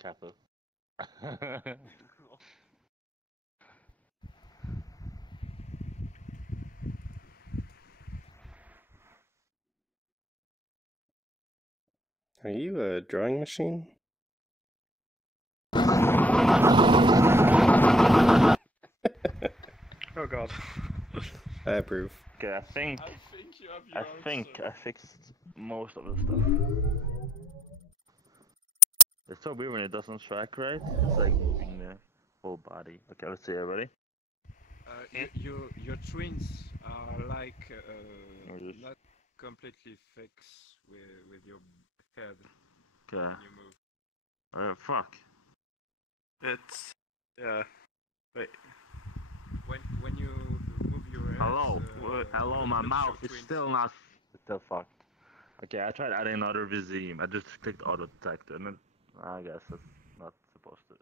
Careful. Are you a drawing machine? Oh god. I approve. Okay, I think you have your I fixed most of the stuff. It's so weird when it doesn't track right. It's like moving the whole body. Okay, let's see. Ready? Your twins are like Just... not completely fixed with your head Okay. when you move. Fuck. It's wait. When you move your head. Hello. My mouth is still not. Still fucked. Okay, I tried adding another Vizim. I just clicked auto detect and then I guess that's not supposed to.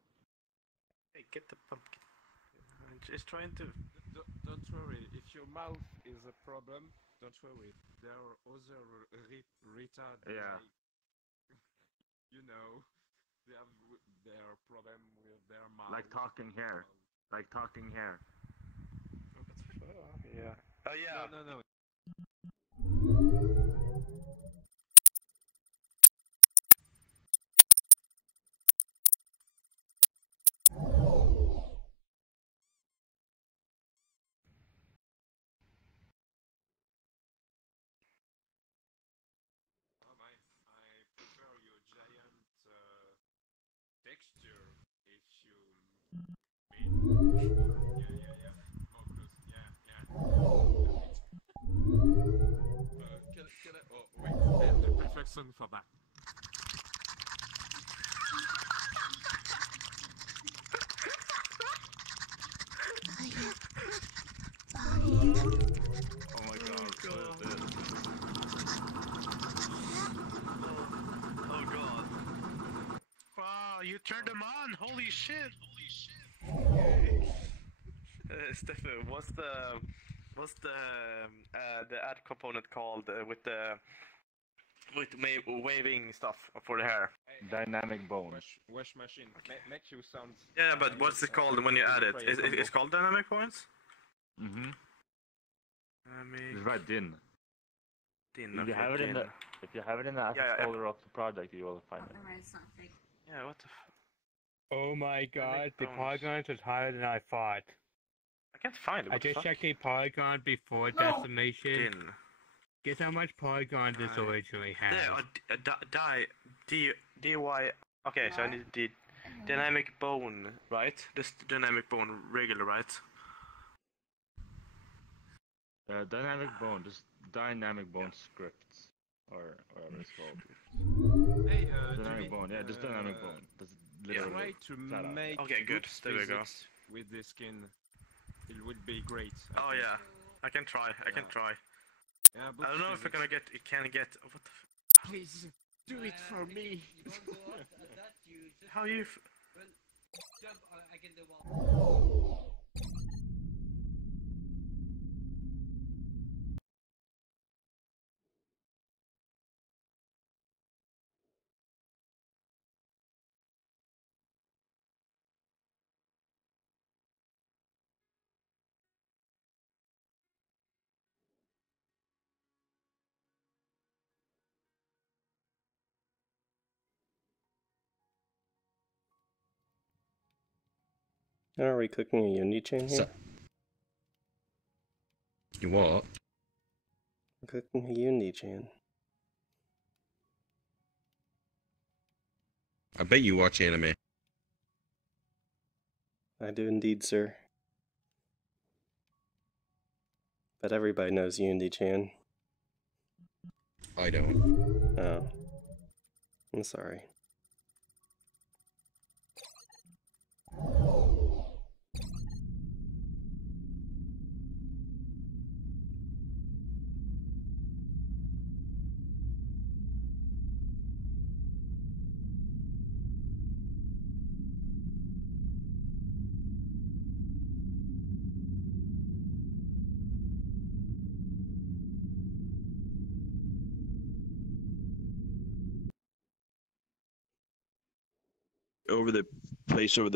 Hey, get the pumpkin. I'm just trying to. Don't worry. If your mouth is a problem, don't worry. There are other retard. Yeah. You know, they have their problem with their mouth. Like talking hair. Like talking hair. Yeah. Oh yeah. No. I prefer your giant texture if you mean. Yeah. More close. Can I? Oh wait, I have the perfect song for that. Oh my god. Oh god. Wow, you turned them on! Holy shit! Stefan, what's the add component called with waving stuff for the hair? Dynamic bone. Wash machine. Make you sound. Yeah, but what's it called when you add it? It's called dynamic points? Mm-hmm. Dynamic... It's right din. If you have it in the asset folder of the project, you will find it. Yeah, what the Oh my god, the polygons is harder than I thought. I can't find it. I just checked the polygon before decimation. Din. Guess how much polygons this originally has? DY. Okay, so I need the dynamic bone, right? This dynamic bone regular, right? Dynamic bone, just dynamic bone scripts, or whatever it's called. Hey, dynamic bone, yeah, just dynamic bone. That's literally try to make okay, good. There we go. With this skin, it would be great. Oh yeah, I can try. I can try. Yeah, I don't know if we're gonna get. It can get. What the? Please do it for me. How you? Jump against the wall. Are we cooking a Unity chain here? You what? We're cooking a Unity chain. I bet you watch anime. I do indeed, sir. But everybody knows Unity Chan. I don't. Oh. I'm sorry. over the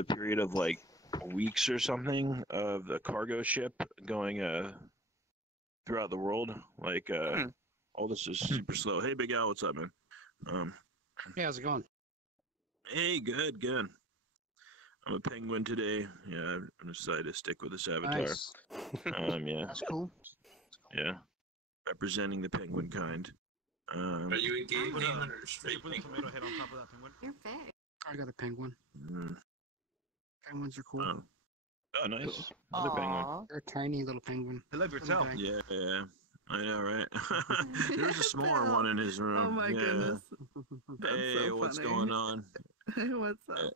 period of like weeks or something of the cargo ship going throughout the world. Like all this is super slow. Hey, Big Al, what's up, man? Hey, how's it going? Hey, good. I'm a penguin today. Yeah, I decided to stick with this avatar. Nice. Yeah. That's cool. Yeah, representing the penguin kind. Are you a gay Put penguin a, or a straight put a penguin? tomato head on top of that penguin. You're big. I got a penguin. Penguins are cool. Oh, nice. Another penguin. They're a tiny little penguin. I love your tail. Yeah. I know, right? There's a smaller one in his room. Oh my goodness. That's Hey, so what's funny. going on? What's up?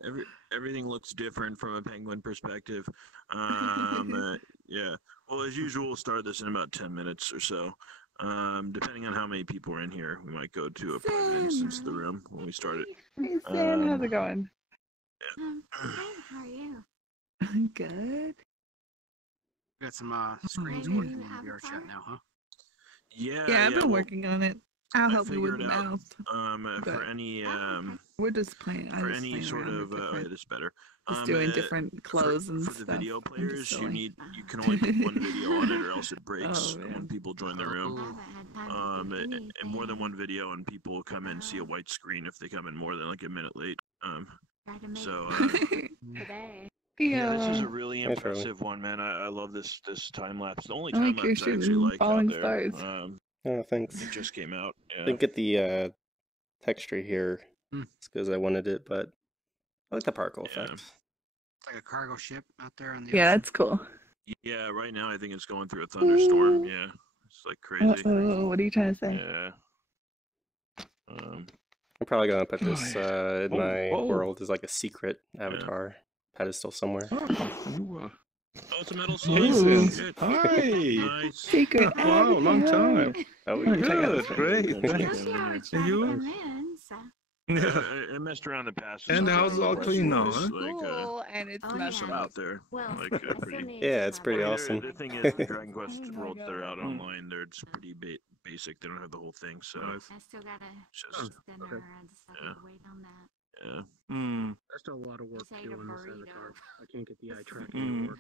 Everything looks different from a penguin perspective. Yeah. Well, as usual, we'll start this in about 10 minutes or so. Depending on how many people are in here, we might go to a private instance of the room when we start it. Hey Sam, how's it going? Hi, how are you? Good. We got some screens Ready working to in have VRChat fun? now, huh? Yeah. Yeah, I've been well, working on it. I'll help you with the figured out, mouth. for But any we're just playing. for any sort of okay, this is better. Just doing different clothes and for stuff. the video I'm just players, silly. you can only put one video on it, or else it breaks Oh, when man. people join the room. And more than one video, and people come in and see a white screen if they come in more than like a minute late. So Today. yeah, this is Yeah. a really Thanks, Charlie. impressive one, man. I love this time lapse. The only I like time your lapse I actually shooting like out falling there. stars. Oh, thanks. It just came out. Yeah. Didn't get the texture here. Hmm. It's because I wanted it, but I like the particle Yeah. effect. It's like a cargo ship out there on the Yeah, ocean. that's cool. Yeah, right now I think it's going through a thunderstorm. Yeah, it's like crazy. Oh, what are you trying to say? Yeah. I'm probably gonna put this in my Oh. world as like a secret avatar pedestal somewhere. Oh, it's a metal Amazing. slug. Shit. Hi. Nice. Secret. Wow, long time. Oh, we can check out Good, this great. thing. Thanks. And you? Yeah. I messed around the past. And the house is all clean now, huh? Cool, and it's Some messed up. out there. Well, Like, pretty. Yeah, it's pretty awesome. The thing is, the Dragon Quest Oh my worlds that are out God. online, they're just pretty basic. They don't have the whole thing, so I still gotta it's just dinner. okay. I just have to wait on that. yeah. There's still a lot of work Just to ate a do on this burrito. avatar. I can't get the eye tracking Mm. to work.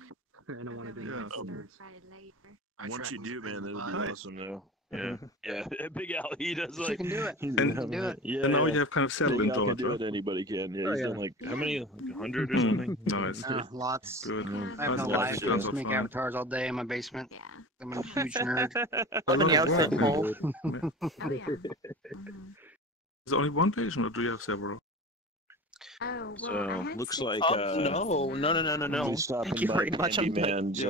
I don't want to do Yeah. that. Stir fry later. Eye Once you tracking's do, a pain man, in the that'll be butt. awesome, though. Yeah, yeah. Big Al, he does You like. can do it. he's You having can do it. it. Yeah. And now you have kind of Big settled Al into can it, do huh? it. Anybody can. Yeah, Oh, he's yeah. done like how many? Like 100 or Mm. something. Nice. Lots. Good. I have no Yeah, life. I sounds just make fun. avatars all day in my basement. Yeah. I'm a huge nerd. A lot of outfit work, poll. man. Oh yeah. Mhm. Is it only one patient, or do you have several? Oh well. I So had looks 6 like patients. he's stopping Thank you by very much. I'm Candyman's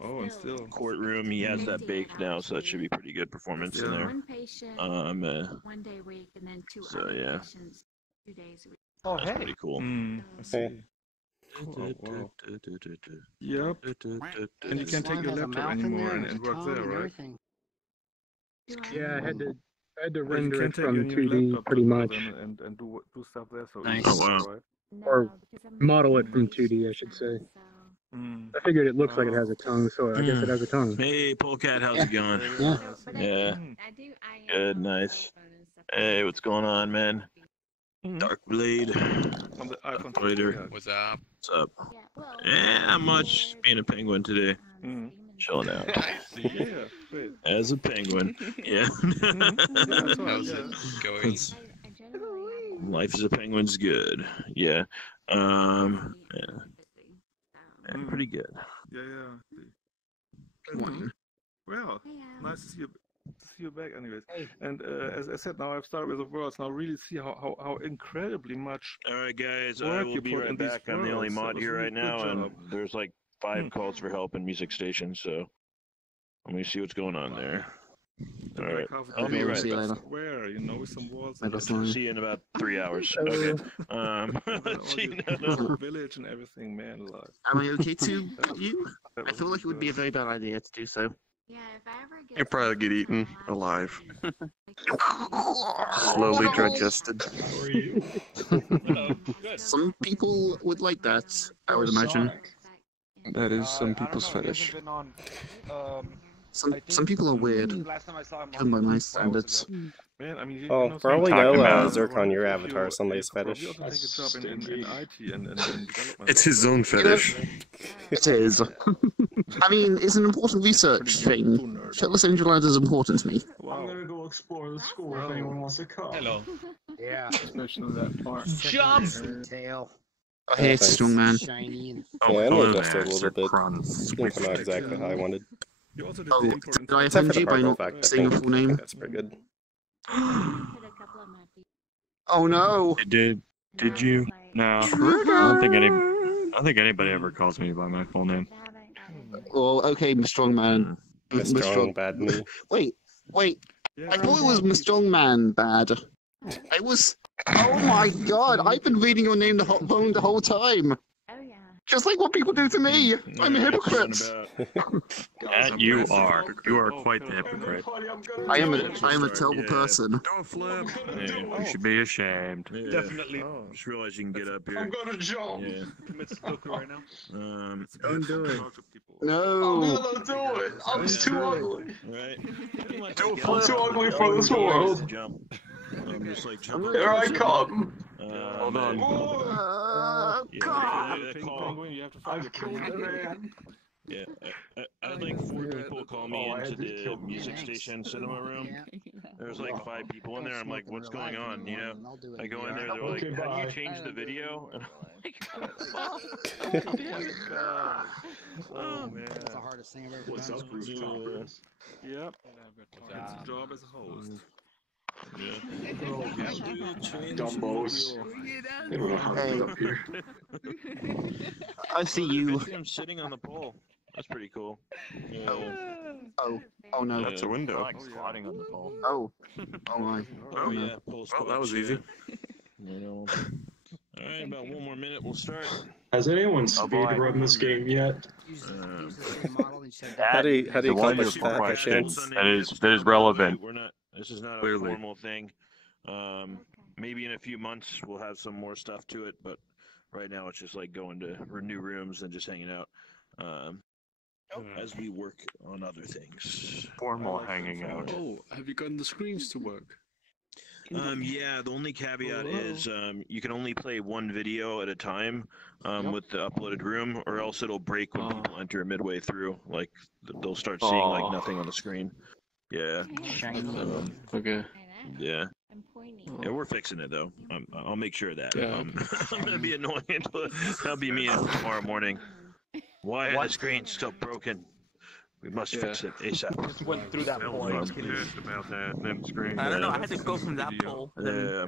Oh, and still. courtroom. He has that baked now, so that should be pretty good performance in Yeah. there. One patient, 1 day a week, and then 2 so, other yeah. patients 2 days a week. Oh, That's pretty cool. Mm, I see. Oh, wow. Yep. And you can't take your Has a laptop mouth in anymore there and, and a and work tongue there, and right? everything. Do I? Yeah, I had to But you render can it take from your new 2D laptop pretty with much, them and do stuff there. So Nice. Oh, wow. right? No, or because I'm model it from patient 2D, I should say. now, so. Mm. I figured it looks like it has a tongue, so I guess it has a tongue. Hey, Polecat, how's it going? Yeah. So, but Yeah. I do. I am Good, on the nice. telephone and stuff. Hey, what's going on, man? Dark Blade. On the iPhone. Later. Yeah. What's up? What's up? Yeah, well, Not much. there's, Being a penguin today. Mm. Chilling out. Yeah, great. As a penguin. Yeah. That's all, How's yeah. it going? I generally have Life as a penguin's good. Yeah. Yeah, pretty good. Yeah, yeah. Well, nice to see you back, anyways. And as I said, now I've started with the worlds. Now really see how incredibly much. All right, guys. I work will you be put right in these back. I'm the only worlds. mod That was here really right good now, and job. there's like 5 calls for help in music stations. So let me see what's going on there. All right. I'll be right back. Where, you know, with some walls. See you in about 3 hours. Okay. See you now. Village and everything, man, alive. Am I okay to cut you? I feel like it would be a very bad idea to do so. Yeah, if I ever get You'll probably get eaten alive. Slowly digested. Some people would like that, I would imagine. That is some people's fetish. Some people are weird, even by my standards. Man, I mean, you Oh, know, for all we sometimes know, you Zircon, your if avatar you- is somebody's you could fetish. probably also take a job in IT and development. It's his own fetish. It is. I mean, it's an important research thing. Shirtless Angel Lad is important to me. Wow. gonna go explore the school if anyone wants to come. Hello. Yeah, especially that part. Jump! Tail. Oh, hey, it's Strong Man. Shiny and Yeah, I'm hello adjusted there, a little Sir bit. Kruns. Didn't come out exactly how I wanted. You also did Oh, the did important I Except for offend the you by particle not fact, I saying your think, full I think name? that's pretty good. Oh no! Did you? No. I don't think anybody ever calls me by my full name. Well, okay, Mr. Strongman. Mr. Strong Bad Me. Wait. I thought it was Mr. Strongman bad. It was. Oh my god! I've been reading your name the whole time. Oh yeah. Just like what people do to me. I'm a hypocrite. That you are. You are quite the hypocrite. I am a terrible person. Don't flip. Yeah, you should be ashamed. Yeah. Definitely. Oh, just realized you can get up here. I'm gonna jump. Yeah. Commit stalker right now. Don't do it. No. I'm gonna do it. I'm too ugly. Right. I'm too ugly for this world. Jump. I'm just like jumping. Here I come. Hold on. God. I've killed the man. Yeah, I had like 4 people call me into the music station cinema room. There's like 5 people in there. I'm like, what's going on? You know, I go in there. They're like, how do you change the video? And I'm like, oh man. That's the hardest thing I've ever What's done. up, rooftopers? Yep. It's a job as a host. Dumbos. They don't know how to get up here. I see you. I'm sitting on the pole. That's pretty cool. Yeah. Oh no. That's a window. Like squatting on the pole. Oh my. Oh yeah. Pole Oh, that was squats, easy. You know. All right, about 1 more minute, we'll start. Has anyone speedrun this game yet? Use the same model and said How do you accomplish Wonderful that by question. chance? That is relevant. We're not. This is not Clearly. a formal thing. Maybe in a few months we'll have some more stuff to it, but right now it's just like going to new rooms and just hanging out. As we work on other things. Formal hanging out. Oh, have you gotten the screens to work? Yeah, the only caveat is you can only play 1 video at a time with the uploaded room, or else it'll break when people enter midway through. Like they'll start seeing like nothing on the screen. Yeah. Okay. Yeah. I'm pointing. Yeah, we're fixing it though. I'll make sure of that. Yeah. I'm gonna be annoying. That'll be me tomorrow morning. Why are the screens still broken? We must fix it ASAP. Just went through that pole. I'm pissed about that them screen. I don't know. I had to go from that pole. Yeah.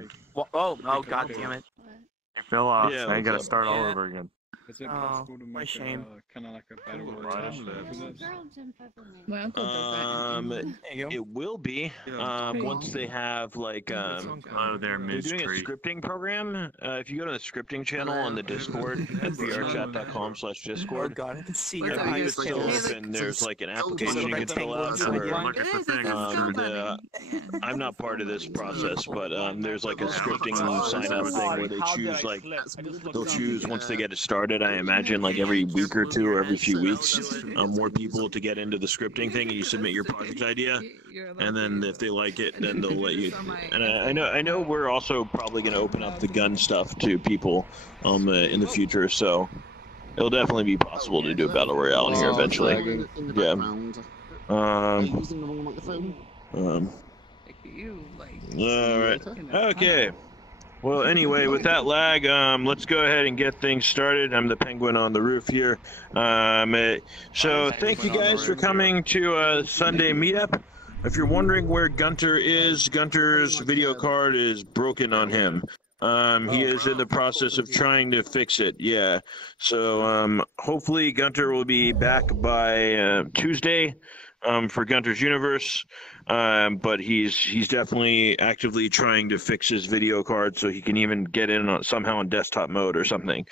Oh, god damn it. You fell off. Yeah, now you gotta what's up? start all over again. Is it Oh, possible to what a make shame. kind of like a battle Cool, royale right? level? Girl jump over me. My uncle does that. There you go. It will be once they have like Oh, there, they're doing a mystery. scripting program. If you go to the scripting channel on the Discord at vrchat.com/discord, Oh god, I can see Where's your that? eyes. it's still open. There's like an application you can fill out Penguins where Look at the thing. I'm not part of this process, but there's like a scripting sign up thing where they choose like they'll choose once they get it started. I imagine like every week or 2 or every few weeks, more people to get into the scripting thing, and you submit your project idea, and then if they like it, then they'll let you. And I know we're also probably going to open up the gun stuff to people in the future, so it'll definitely be possible to do a battle royale in here eventually. Yeah. All right. Okay. Well, anyway, with that lag, let's go ahead and get things started. I'm the penguin on the roof here. So thank you guys for coming to Sunday meetup. If you're wondering where Gunter is, Gunter's video card is broken on him. He is in the process of trying to fix it. Yeah. So hopefully Gunter will be back by Tuesday for Gunter's Universe. But he's definitely actively trying to fix his video card so he can even get in somehow in desktop mode or something.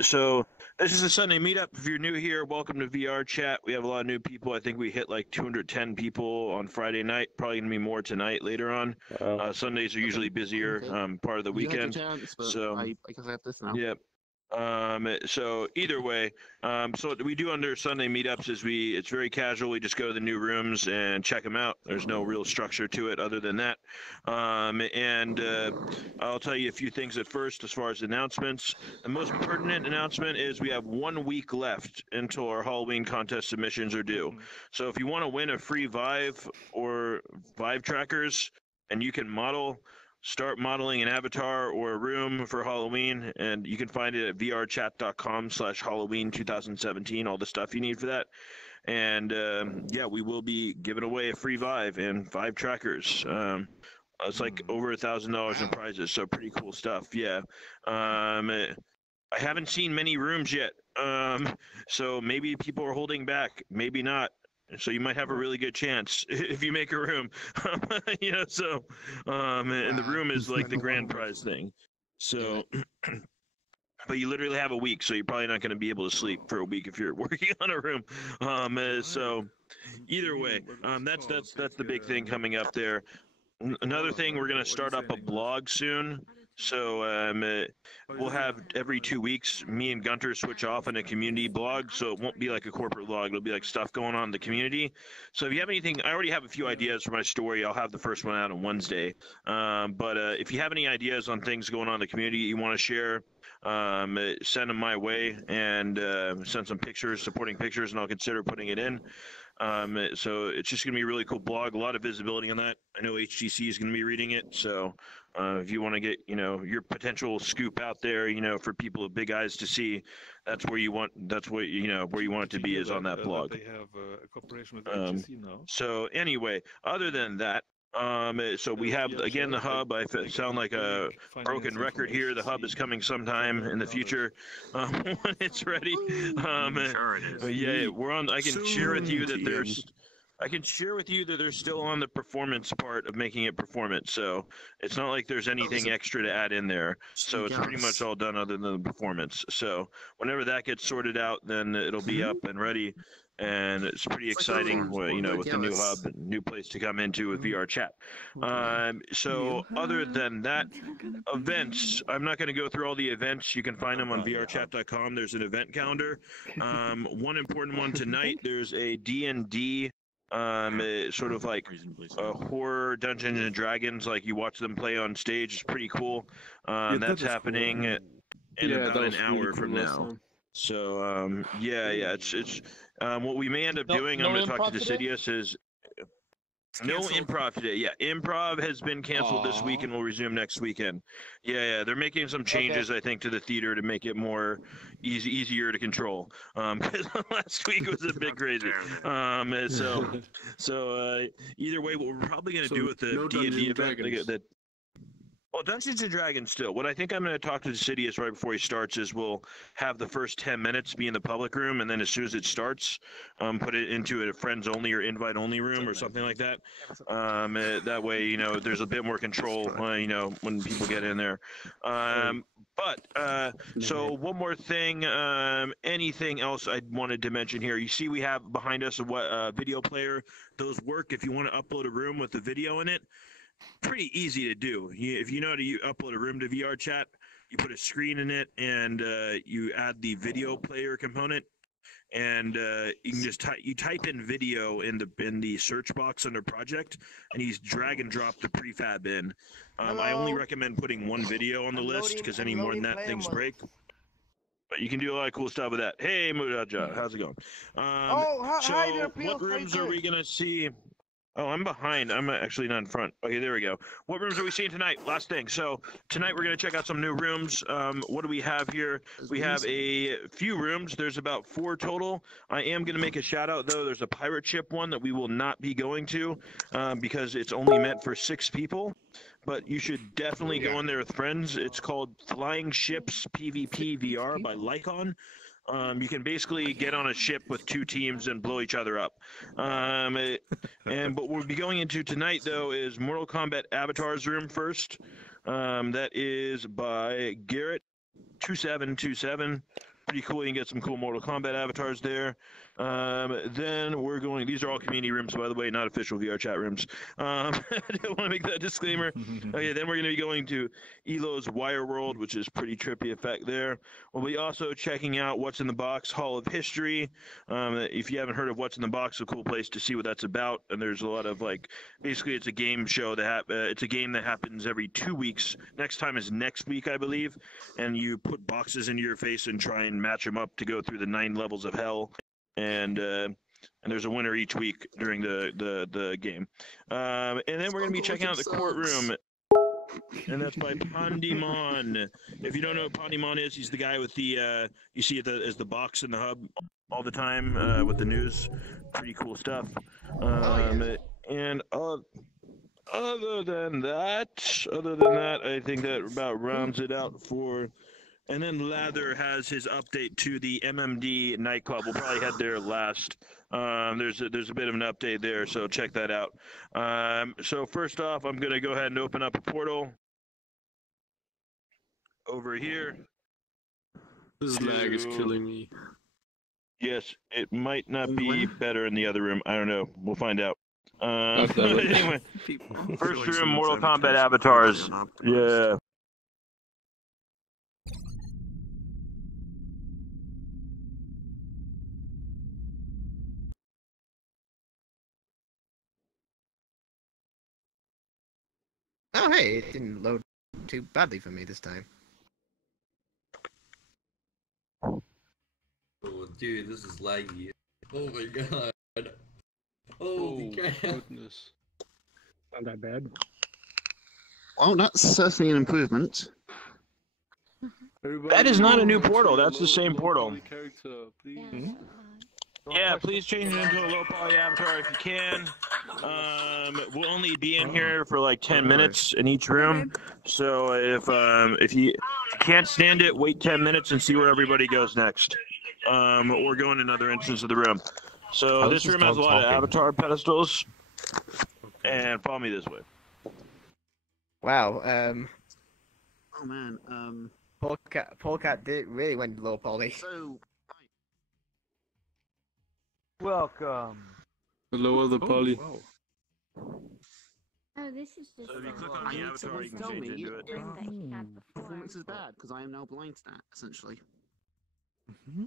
So this is a Sunday meetup. If you're new here, welcome to VRChat. We have a lot of new people. I think we hit like 210 people on Friday night. Probably gonna be more tonight later on. Sundays are usually busier, part of the weekend. So I guess I have this now. Yep. So either way, so what we do under Sunday meetups is it's very casual. We just go to the new rooms and check them out. There's no real structure to it other than that. I'll tell you a few things at first as far as announcements. The most pertinent announcement is we have 1 week left until our Halloween contest submissions are due. So if you want to win a free Vive or Vive trackers, and you can start modeling an avatar or a room for Halloween, and you can find it at vrchat.com/Halloween2017, all the stuff you need for that. And yeah, we will be giving away a free Vive and 5 trackers. It's like over $1,000 in prizes, so pretty cool stuff. Yeah. I haven't seen many rooms yet, so maybe people are holding back, maybe not. So you might have a really good chance if you make a room, you know. So, and the room is like the grand prize thing. So, but you literally have a week, so you're probably not going to be able to sleep for a week if you're working on a room. So, either way, that's the big thing coming up there. Another thing, we're going to start up a blog soon. So we'll have every 2 weeks, me and Gunter switch off on a community blog. So it won't be like a corporate blog. It'll be like stuff going on in the community. So if you have anything, I already have a few ideas for my story. I'll have the first one out on Wednesday. But if you have any ideas on things going on in the community you want to share, send them my way, and send some pictures, supporting pictures, and I'll consider putting it in. So it's just going to be a really cool blog, a lot of visibility on that. I know HGC is going to be reading it, so if you want to get, your potential scoop out there, for people with big eyes to see, that's where you want it to be, is on that blog. They have a cooperation with HGC now. So anyway, other than that, so we have, again, the hub. I sound like a broken record here. The hub is coming sometime in the future when it's ready. Yeah, we're on. I can share with you that they're still on the performance part of making it performance. So it's not like there's anything extra to add in there. So it's pretty much all done other than the performance. So whenever that gets sorted out, then it'll be up and ready. And it's pretty exciting, with the new hub, new place to come into with VRChat. So other than that, events, I'm not going to go through all the events. You can find them on vrchat.com. There's an event calendar. One important one tonight, there's a D&D, sort of like a horror Dungeons and Dragons, like you watch them play on stage. It's pretty cool. That's happening in about an hour from now. So it's what we may end up doing. I'm going to talk to Decidius. Is no improv today. Yeah, improv has been canceled this week and will resume next weekend. Yeah, they're making some changes, I think, to the theater to make it more easier to control. Because last week was a bit crazy. So either way, what we're probably going to do with the D&D event, well, Dungeons and Dragons still. What I think I'm going to talk to Decidius right before he starts is we'll have the first 10 minutes be in the public room, and then as soon as it starts, put it into a friends-only or invite-only room or something like that. That way, there's a bit more control, when people get in there. So one more thing, anything else I wanted to mention here. You see we have behind us a video player. Those work if you want to upload a room with the video in it. Pretty easy to do. If you know how to upload a room to VRChat, you put a screen in it, and you add the video player component, and you can just type in video in the search box under project, and you drag and drop the prefab in. I only recommend putting one video on the list because any more than that, things break. But you can do a lot of cool stuff with that. Hey, Mudaja, how's it going? Hi there, what rooms are we gonna see? Oh, I'm behind. I'm actually not in front. Okay, there we go. What rooms are we seeing tonight? Last thing. So tonight we're going to check out some new rooms. What do we have here? We have a few rooms. There's about 4 total. I am going to make a shout out, though. There's a pirate ship one that we will not be going to because it's only meant for 6 people. But you should definitely go in there with friends. It's called Flying Ships PvP VR by Lycon. You can basically get on a ship with 2 teams and blow each other up. But what we'll be going into tonight, though, is Mortal Kombat Avatar's room first. That is by Garrett2727. pretty cool. You can get some cool Mortal Kombat avatars there. Then we're going. These are all community rooms, by the way, not official VRChat rooms. I don't want to make that disclaimer. Okay, then we're going to be going to Elo's Wire World, which is pretty trippy effect there. We'll be also checking out What's in the Box Hall of History. If you haven't heard of What's in the Box, a cool place to see what that's about. And there's a lot of basically it's a game show that it's a game that happens every 2 weeks. Next time is next week, I believe. And you put boxes into your face and try and match them up to go through the 9 levels of hell. And there's a winner each week during the game. And then we're going to be checking out the courtroom. And that's by Pandimon. If you don't know what Pandimon is, he's the guy with the, you see it as the box in the hub all the time with the news. Pretty cool stuff. And other than that, I think that about rounds it out for... And then Lather has his update to the MMD nightclub. We'll probably head there last. There's a bit of an update there, so check that out. So first off, I'm going to go ahead and open up a portal over here. This lag is killing me. Yes, it might not be better in the other room. I don't know. We'll find out. Anyway, first room, Mortal Kombat avatars. Yeah. Oh, hey, it didn't load too badly for me this time. Oh, dude, this is laggy. Oh my god. Holy crap. Goodness. Not that bad. Well, that's certainly an improvement. That is not a new portal. That's the same portal. Yeah, please change it into a low poly avatar if you can. We'll only be in here for like 10 minutes in each room. So if you can't stand it, wait 10 minutes and see where everybody goes next. Or go in another instance of the room. So this room has a lot of avatar pedestals. And follow me this way. Wow, Oh man, Polecat really went low poly. So... Welcome. Lower the poly. Oh, this is just So if you click on the avatar, you can change into it. Performance is bad because I am now blind to that, essentially.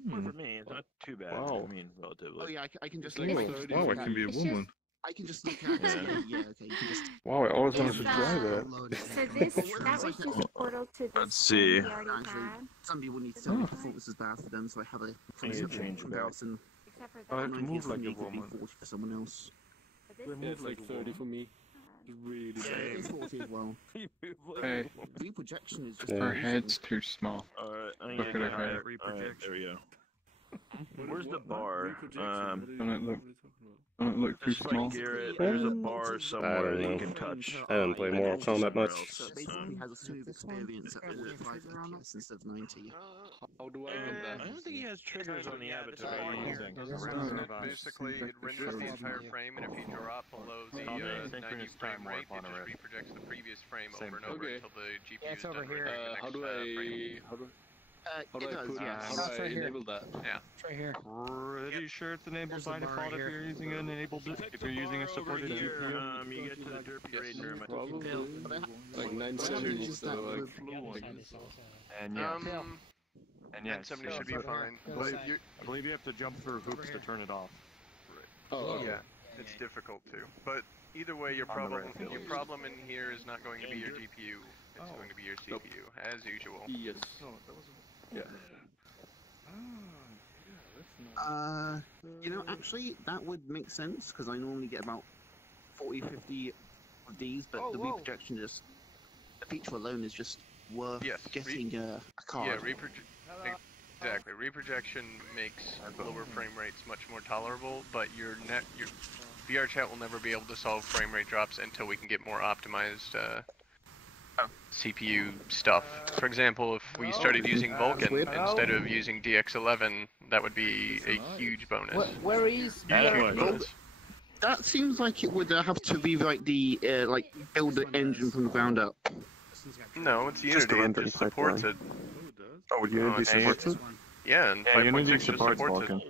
Well, for me, it's not too bad. Wow. I mean, relatively. Oh yeah, I can just. Wow, I can be a woman. I can just look at it. Yeah, okay, you can just. Wow, I always wanted to try that. So that was just a portal to this Let's see. we already had. Some people need to tell me performance is bad for them, so I have a comparison. Except for I that. have to move like a 90 could be woman. 40 for someone else. Yeah, it's like 30 for me. Really Yeah, bad. it's 40 as well. Hey, Reprojection is just. her head's too small. Alright, I'm Look gonna at get her head. higher. Alright, there we go. Where's the bar? Don't it look too Just small? like Garrett, there's a bar somewhere that you can touch. I haven't played Mortal Kombat much. So it basically has a smooth experience at 45 FPS instead of 90. How do I get that? I don't think he has triggers on the avatar. Basically, it renders the entire frame, and if you drop below the 90 frame rate, it just reprojects the previous frame over and over until the GPU is done rendering the next How do frame. How do I enable that? Yeah. It's right here. Pretty sure it's enabled There's a by bar default if here. you're using an enabled. If you're using a supported Here, GPU. you get to the derpy rating room. Probably like 970, so like And yeah, 970 should be fine. I believe you have to jump through hoops to turn it off. oh, Yeah, it's difficult too. But either way, your problem in here is not going to be your GPU. It's going to be your CPU, as usual. yes. Yeah. You know, actually, that would make sense because I normally get about 40, 50 of these, but the reprojection just, the feature alone is just worth getting a card. Yeah, exactly. Reprojection makes lower frame rates much more tolerable, but your VRChat will never be able to solve frame rate drops until we can get more optimized CPU stuff. For example, if we started using Vulkan instead of using DX11, that would be a huge bonus. Where is Huge bonus. That seems like it would have to rewrite the, build the engine from the ground up. No, it's Unity. It just supports it. Oh, Unity supports it? Yeah, and Yeah, Unity 5.6 just supports supports Vulkan.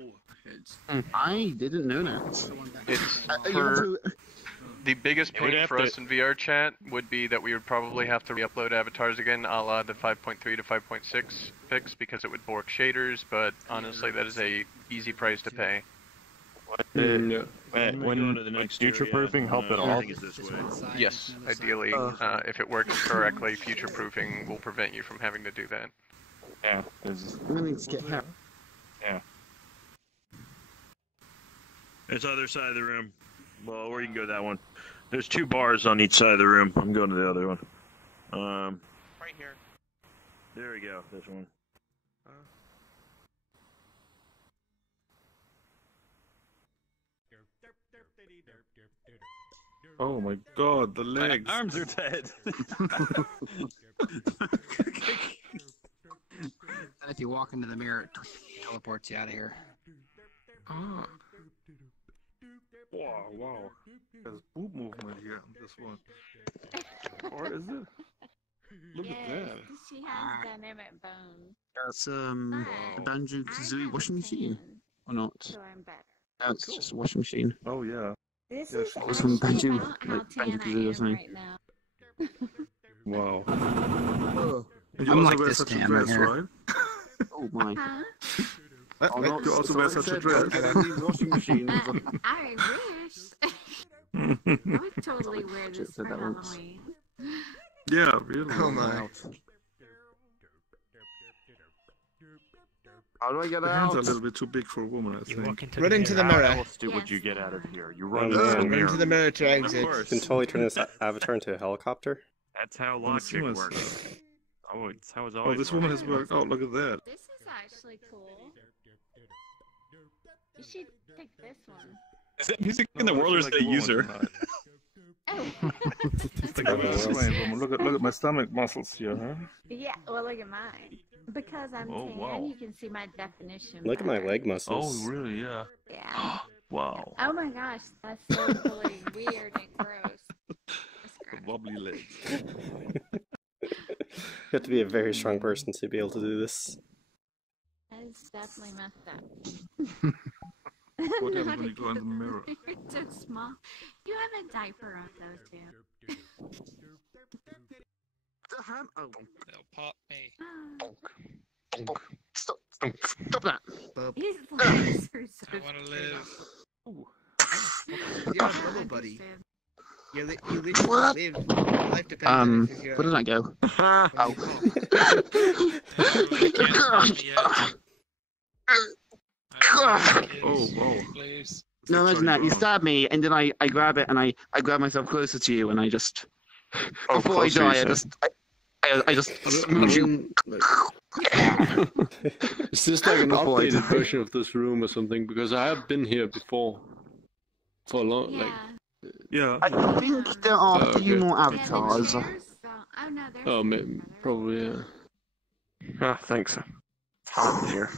it. I didn't know that. It's You have for to- the biggest Yeah, we'd pain have for to- us in VRChat would be that we would probably have to re-upload avatars again, a la the 5.3 to 5.6 fix, because it would bork shaders. But honestly, that is a easy price to pay. Yeah. When the next future-proofing help at all? Yes, ideally, if it works correctly, future-proofing will prevent you from having to do that. Yeah. I'm gonna need to get help. Yeah. It's other side of the room. Well, or you can go that one. There's 2 bars on each side of the room. I'm going to the other one. Right here. There we go. This one. Oh my god, the legs. My arms are dead. And if you walk into the mirror, it teleports you out of here. Ah. Wow, wow. There's boob movement here on this one. Or is it? Look at that. She has dynamic bones. That's the Banjo-Kazooie washing machine, or not? So I'm better. No, it's just a washing machine. Oh yeah. This Yeah, is It was from actually Banjo, about how like tan I Banjo-Kazooie or am something. right now. Wow. Oh, And you I'm also like wear this such a tan right dress, here. right? Oh my. Huh? Oh, no, You also wear such a dress. washing machines. I wish. I would totally wear this Just for said that once. Halloween. Yeah, really. Oh my. How do I get The hands are a out? little bit too big for a woman, I think. Run into the How mirror. else would you get out of here? You run Oh, into the man. Run mirror. into the mirror to Of exit. course. You can totally turn this avatar into a helicopter. That's how Let's logic see works. Oh, it's how it's Oh, always this woman worked. has worked out. Look at that. This is actually cool. You should pick this one. Is that music in the world or is it a user? Oh. Look at my stomach muscles here, huh? Yeah, well, look at mine. Because I'm Oh, tan, wow. you can see my definition. Look at my better. leg muscles. Oh, really? Yeah. Yeah. Wow. Oh my gosh, that's so really weird and gross. Wobbly legs. You have to be a very strong person to be able to do this. That is definitely messed up. What happens when you go in the mirror? You're so small. You have a diaper on though too. The hand. Oh. They'll pop me. Stop that. His legs are so I want to live. You're a bubble buddy. You literally What? live. Your life depends on it. If you're- Where did I go? Oh, whoa. Please. No, imagine that. You stab me, and then I grab it, and I grab myself closer to you, and I just. Before I closer, you die, I just smooch you. Is this like an Before I updated die. version of this room or something? Because I have been here before. For a long, like. Yeah. I think there are a few okay. more avatars. Oh no, there's Oh, probably, yeah. Ah, thanks. Hot here.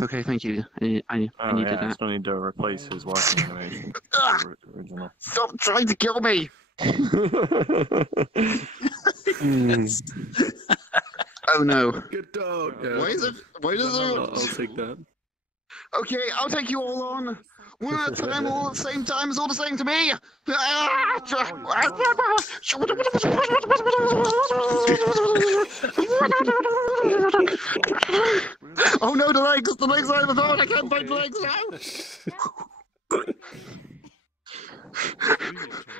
Okay, thank you. I Oh, needed yeah, I that. still need to replace his washing animation. Original. Stop trying to kill me! Oh no. Good dog. Yeah. Why is it? Why does I'll it? take that. Okay, I'll take you all on. One at a time, all at the same time, is all the same to me. Oh no, the legs are overpowered. I can't find the legs now.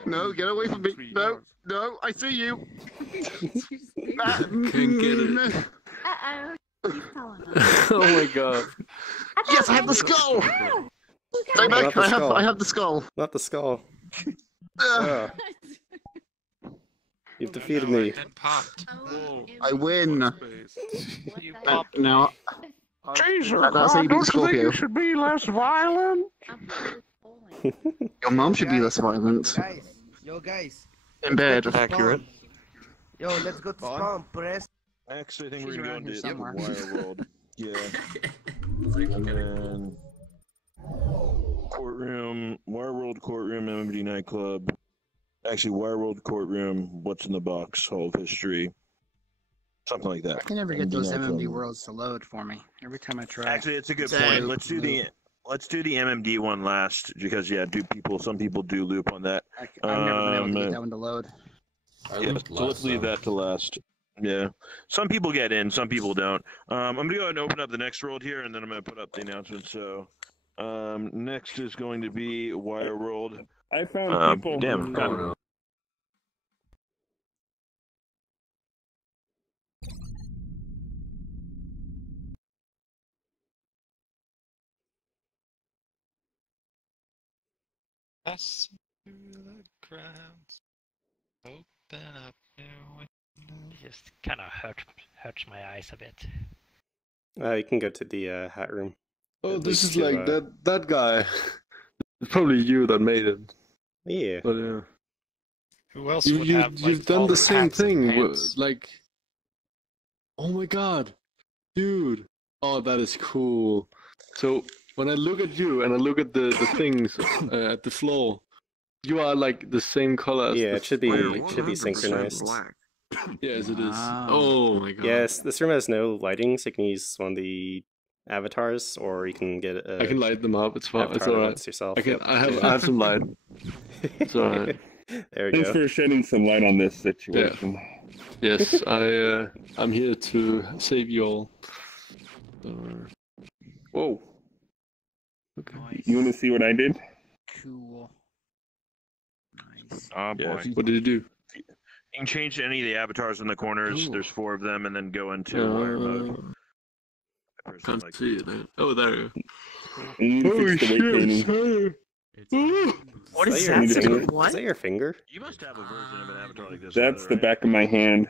No, get away from me. No, I see you. Can't get it. Uh-oh. He's falling off. Oh my god. Yes, I have the skull. Stay back. I have the skull. Not the skull. Ugh. You've defeated me. Then popped. I win. You popped. Now, that's how you beat Scorpio. should be less violent? Your mom should be less violent. Guys. In bed. Accurate. Yo, let's go to spawn. Press. Actually, I think She's we're gonna around go here into somewhere. Wire World. Yeah. And then courtroom, Wire World Courtroom, MMD nightclub. Actually, Wire World Courtroom, What's in the Box, Hall of History, something like that. I can never get those MMD worlds to load for me. Every time I try. Actually, it's a good point. Let's do the MMD one last because some people do loop on that. I've never been able to get that one to load. Yeah, so let's leave that to last. Yeah, some people get in, some people don't. I'm gonna go ahead and open up the next world here, and then I'm gonna put up the announcement. So, next is going to be Wire World. I found people. Damn. Pass through the crowds. Open up new windows. Just kind of hurts my eyes a bit. You can go to the hat room. Oh, At this least is to, like that guy. It's probably you that made it. Yeah. But yeah. Who else You, would you, have like, you've done all the same hats and thing. pants? Like, oh my god, dude! Oh, that is cool. So when I look at you and I look at the things at the floor, you are like the same color. As Yeah, the it should be floor. synchronized. Yes, it is. Oh my god. Yes, this room has no lighting, so you can use one of the avatars, or you can get. I can light them up. It's fine. It's avatar that alright. lights yourself. I can. Yep. I have some light. It's alright. There we Thanks go. for shedding some light on this situation. Yes, I'm here to save you all. Whoa. Okay. You want to see what I did? Cool. Nice. Oh boy. What did you do? You can change any of the avatars in the corners. There's 4 of them, and then go into wire mode. Can't see it. Oh, there you go. You need to fix the weight painting. What is that? Is What? that your finger? You must have a version of an avatar like this. That's the back of my hand.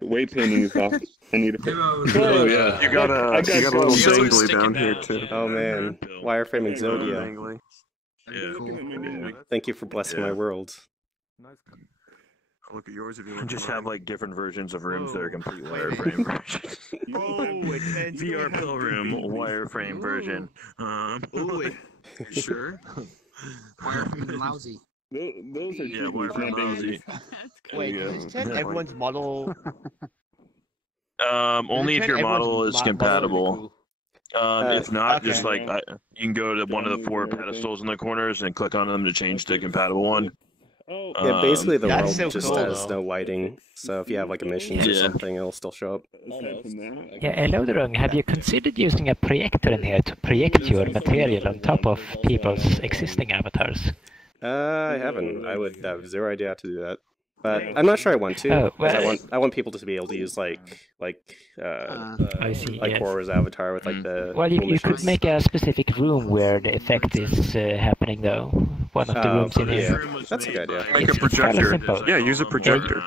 Weight painting is off. I need to. Oh yeah. You got a little dangly down here too. Oh man, wireframe Exodia. Yeah. Thank you for blessing my world. Look at yours if you want. Just have like different versions of rooms that are complete wireframe versions. VR pill room wireframe version. Sure. Wireframe lousy. Those are wireframe lousy. Wait, is this check everyone's model? Only if your model is compatible. If not, Okay. just like you can go to one of the 4 pedestals in the corners and click on them to change to compatible one. Yeah, basically the That's world so just cool, has though. no lighting, so if you have like a mission or something, it'll still show up. Yeah, Eloderung, have you considered using a projector in here to project your material on top of people's existing avatars? I haven't. I would have zero idea how to do that. But I'm not sure I want to. Oh, 'Cause well- I want people to be able to use I see, yes. Horror's avatar with like the. Well, you missions. could make a specific room where the effect is happening, though. One of the rooms in here. Yeah, that's a good idea. Make a projector. Simple. Yeah, use a projector.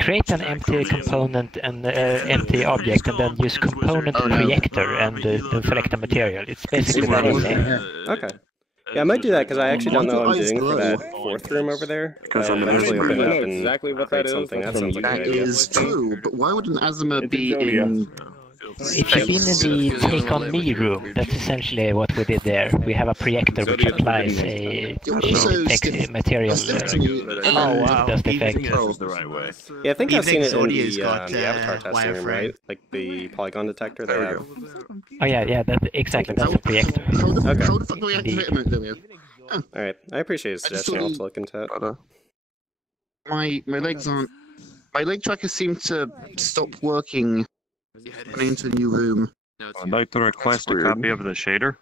Create an empty component and empty object, and then use component projector and select the material. It's basically that easy. Okay. Yeah, I might do that because I actually don't know what I'm doing for that 4th room over there. I'm eventually open it up and exactly what create that is. something. That sounds like a That good idea. is true, but why would an Azima be in... If you've been in the Take On Me room, that's essentially what we did there. We have a projector which applies a text material Oh, wow. does the effect. The right way. Yeah, I think I've seen it in Zodia's the got, Avatar testing room, wireframe. right? Like the polygon detector they have. Oh yeah, that exactly. That's a projector. How the Okay. fuck do we activate a video? Alright, I appreciate his I just suggestion. I'll have saw to look into it. My legs aren't... My leg tracker seemed to stop working when I into a new room. I'd like to request a copy of the shader.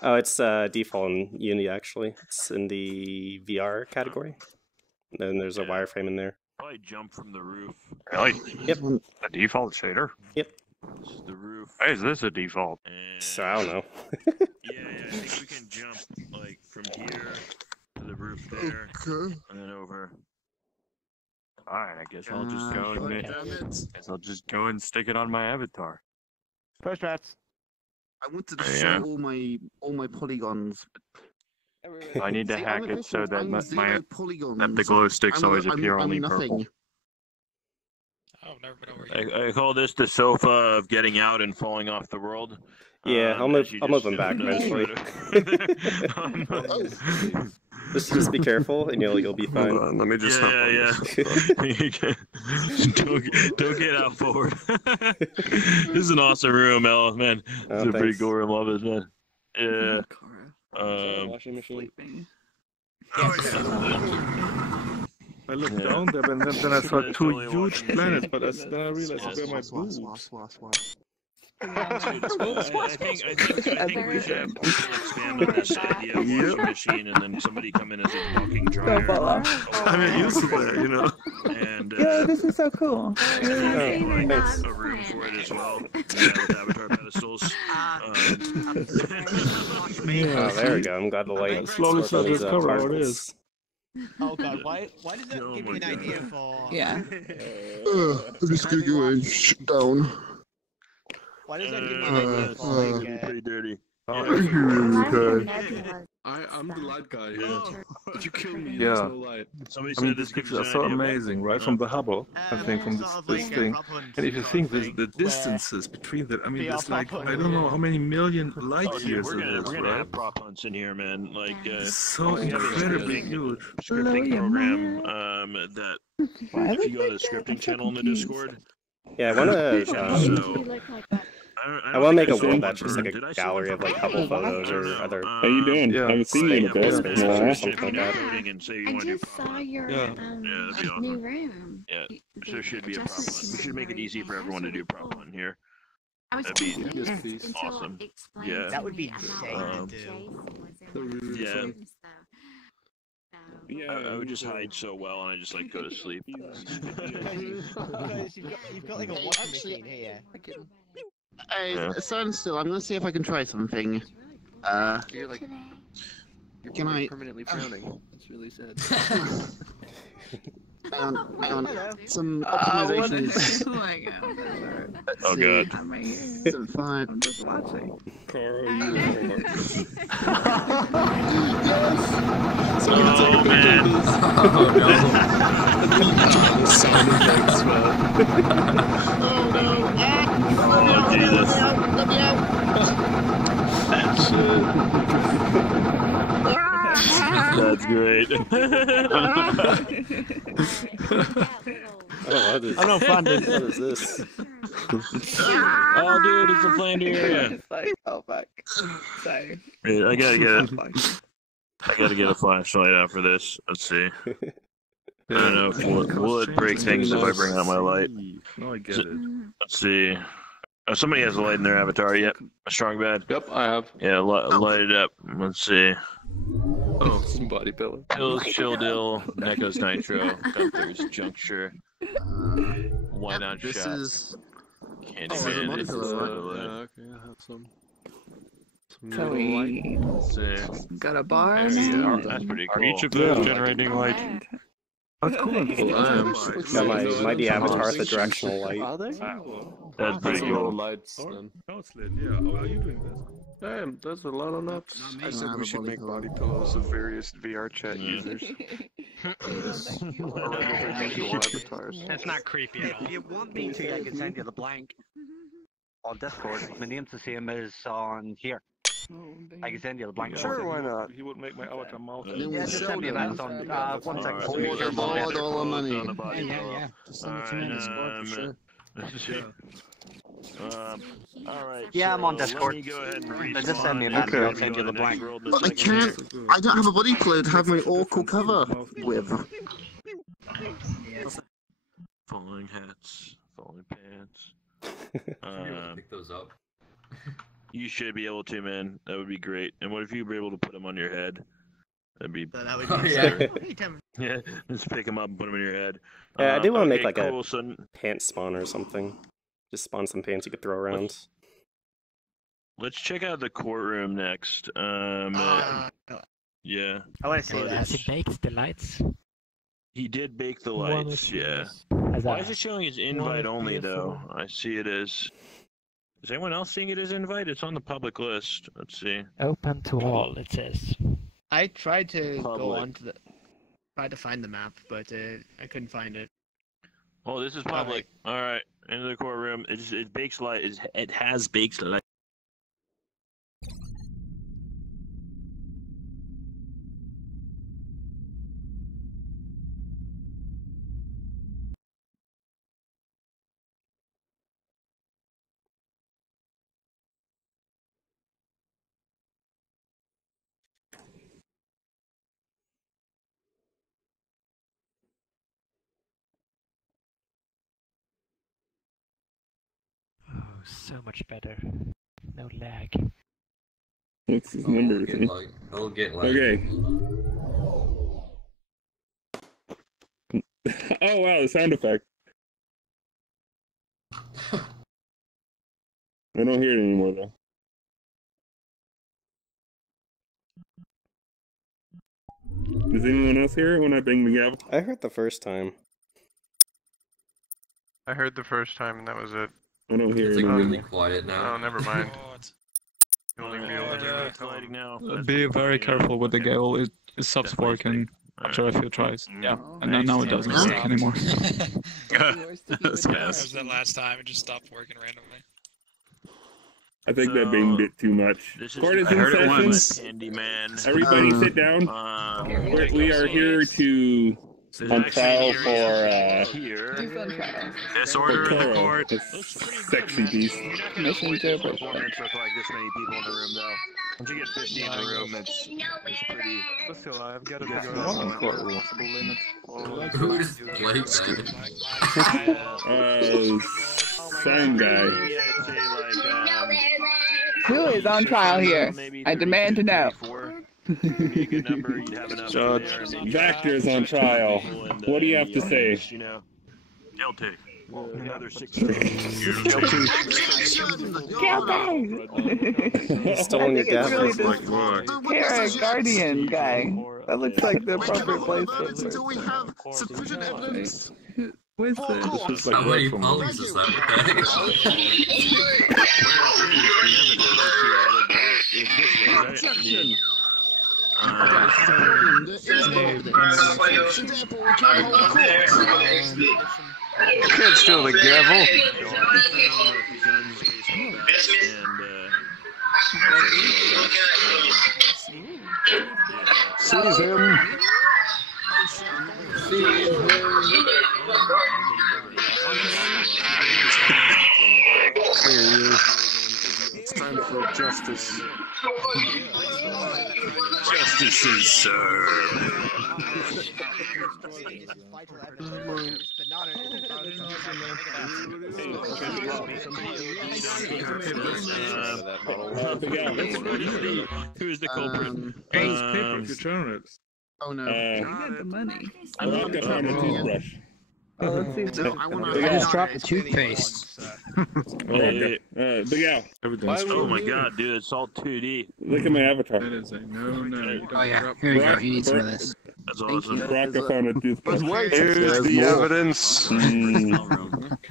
Oh, it's default in Unity actually. It's in the VR category. And then there's a wireframe in there. Probably jump from the roof. Really? Yep. The default shader? Yep. This is the roof. Why is this a default? So I don't know. Yeah, I think we can jump like from here to the roof there, and then over. Alright, I guess I'll just go and stick it on my avatar. Push rats. I wanted to show all my polygons. I need to See, hack I'm it so that I'm zero that polygons. the glow sticks always appear I'm only nothing. purple. Oh, never been over here. I call this the sofa of getting out and falling off the world. Yeah, I'll move them back eventually. Just be careful, and you'll be fine. Hold on, let me just hop on this. Don't get out forward. This is an awesome room, Ella. Man, it's a pretty cool room. Love it, man. Yeah. Washing machine. I looked down there, and then I saw two huge planets, but then I realized where my boobs. I think we should expand on this idea of washing machine, and then somebody come in as a walking dryer. I'm not used to that, you know. And Yo, this is so cool. a room for it as well. With avatar pedestals. Oh, there we go. I'm glad the light. As long as I discover what it is. Oh god, why does that give me an idea for... Yeah. I'm just gonna go and shut down. Why does that give me an idea for, like, pretty dirty. I'm the light guy here. If you kill me, there's no light. I mean, these pictures are so amazing, right? From the Hubble, I think, from this thing. And if you think the distances between them, I mean, it's like, I don't know how many million light years it is, We're gonna right? have prop hunts in here, man. Like, So incredibly huge. scripting program that if you go to the scripting channel in the Discord. Yeah, I want to make a world that's just like a gallery of like Hubble photos or other. How you doing? Yeah, Haven't seen you in a bit. space pictures, shit like that. I just saw your new room. Yeah, so there should be a prop hunt. We should make it easy for everyone to do prop hunt here. That'd be awesome. Yeah. That would be insane to do. Yeah. Yeah, I would just hide so well, and I just like go to sleep. Because you've got like a washing machine here. Stand still. I'm gonna see if I can try something. You're like, Can I? permanently frowning. That's really sad. Hang on. Some optimizations. Oh my god. Oh god. I'm right here. Some fine. I'm just watching. Carl, Oh man. Oh no. Sound effects, man. Oh Jesus. That's great. I'm not funded. What is this? Oh, dude, it's a plane area. Oh fuck. Sorry. Wait, I gotta get a flashlight out for this. Let's see. I don't know. Will it break things if I bring out my light? No, I get it. Let's see. Oh, somebody has a light in their avatar. Yep. A strong bed. Yep, I have. Yeah, light it up. Let's see. Oh, some body pillow. Pills, Chill Dill, Neko's Nitro, Gunther's Juncture. Why not This shots? is. Candyman. It's Okay, I have some. So we got a bar. That's pretty cool. Are each of those generating light? That's cool. Yeah, my avatar the directional light. That's pretty cool. Lights, then. Yeah. Oh, are you doing this? Damn, there's a lot of nuts. I said we should make body pillows of various VRChat users. That's not creepy at all. If you want me to, I can send you the blank on Discord. My name's the same as on here. I can send you the blank. Sure, why not? He would make my avatar mouth. Yeah, just send me a message on 1 second. All the money. Yeah. Just send it to me in Discord for sure. Alright. Yeah, I'm on Discord. Let me go ahead and Just send me a message. I'll send you the blank. But I can't. I don't have a body pillow to have my orcal cover with. Falling hats, falling pants. Pick those up. You should be able to, man. That would be great. And what if you were able to put them on your head? That'd be. That would better. be Yeah, just pick them up and put them in your head. Yeah, I do want to make like cool, a so pants spawn or something. Just spawn some pants you could throw around. let's check out the courtroom next. Yeah. I want to see that. Has he baked the lights? He did bake the lights, yeah. Why is it showing as invite only, though? I see it as... Is anyone else seeing it as invite? It's on the public list. Let's see. Open to all, it says. I tried to go Public. on to the... Tried to find the map, but I couldn't find it. Oh, this is public. Alright, into the courtroom. It bakes light. It has baked light. so much better. No lag. What's his number? I'll get like. Okay. Oh wow, the sound effect. I don't hear it anymore though. Does anyone else hear it when I bang the gavel? I heard the first time. I heard the first time and that was it. I don't hear It's it like anymore. really quiet now. Oh, never mind. Be very careful with the gavel. It stops working after a few tries. Yeah, and now it doesn't work anymore. That's fast. That last time it just stopped working randomly. I think that banged it too much. Court is in session. Everybody sit down. We are here to on trial for disorder in the court. Sexy beast. Mission to Performance with like this many people in the room though. Once you get 50 in the room, it's pretty. But still, I've got to Yes, figure well, out of course. a possible limit. Who is Blake Sound guy. Who is on trial here? I demand to know. Judge. Vector's on trial. What do you have to say? Guilty. Another 6 Stolen your gavel. Really Guardian guy. That looks like the appropriate place for it. Do we have sufficient evidence? Where's This is How many polys is Objection! You can't steal the gavel. Seize him. It's time for justice. Justice is served. Who's the culprit? Oh no. You got the money. I found a toothbrush. Oh, let's see. I just dropped the toothpaste. Big Al. Oh my god, dude, it's all 2D. Look at my avatar. Oh yeah, here you go. You need some of this. That's awesome. Brock, I found a toothbrush. Here's the evidence.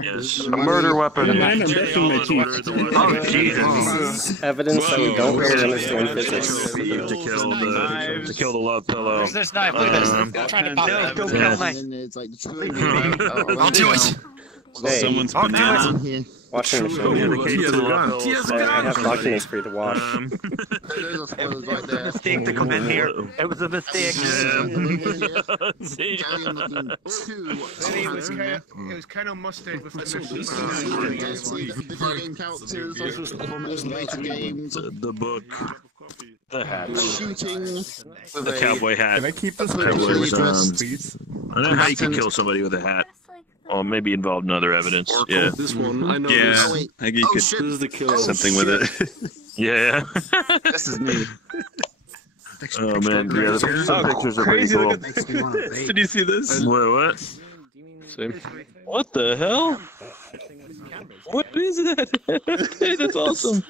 Yes. A murder weapon. I'm brushing my teeth. Oh, Jesus. Evidence that we don't really understand physics. To kill the love pillow. Where's this knife? Look at this. I'm trying to pop it. Go kill me. I'll do it. Hey, Someone's I'll do banana. it. watching the show. I have documents for you to watch. It was a mistake to come in here. It was a mistake. It was kind of mustard with The book. The hat. Shooting. The cowboy hat. Can I keep this please? I don't know how you can kill somebody with a hat. Or maybe involved in other evidence. Yeah. This one, I know. Yeah. This. I think you could This is the killer. something with it. Yeah. This is me. Oh man, yeah, the pictures are pretty cool. Did you see this? What? Same. What the hell? What is that? That's awesome.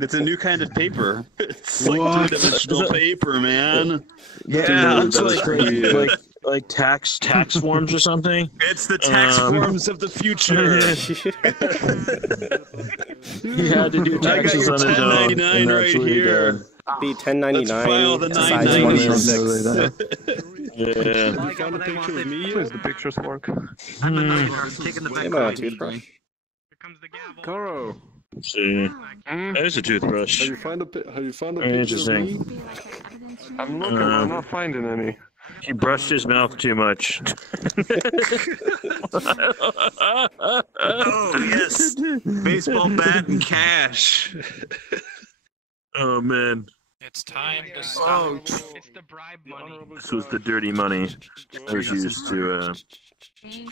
It's a new kind of paper. It's like two-dimensional paper, man. Yeah, Dude, it's that's crazy. like tax forms or something. It's the tax forms of the future. He had to do taxes on his own. I got your 1099 right here. Be 1099. File the size 996. Yeah. You found a picture of me? Where's the pictures work? I'm a nightmare. Taking the back. Am I a toothbrush? Karo. Let's see. There's a toothbrush. Have you found a picture of Interesting. me? I'm looking, I'm not finding any. He brushed his mouth too much. Oh, yes. Baseball bat and cash. Oh man. It's time to stop. Oh, it's the bribe money. This was the dirty money that was used to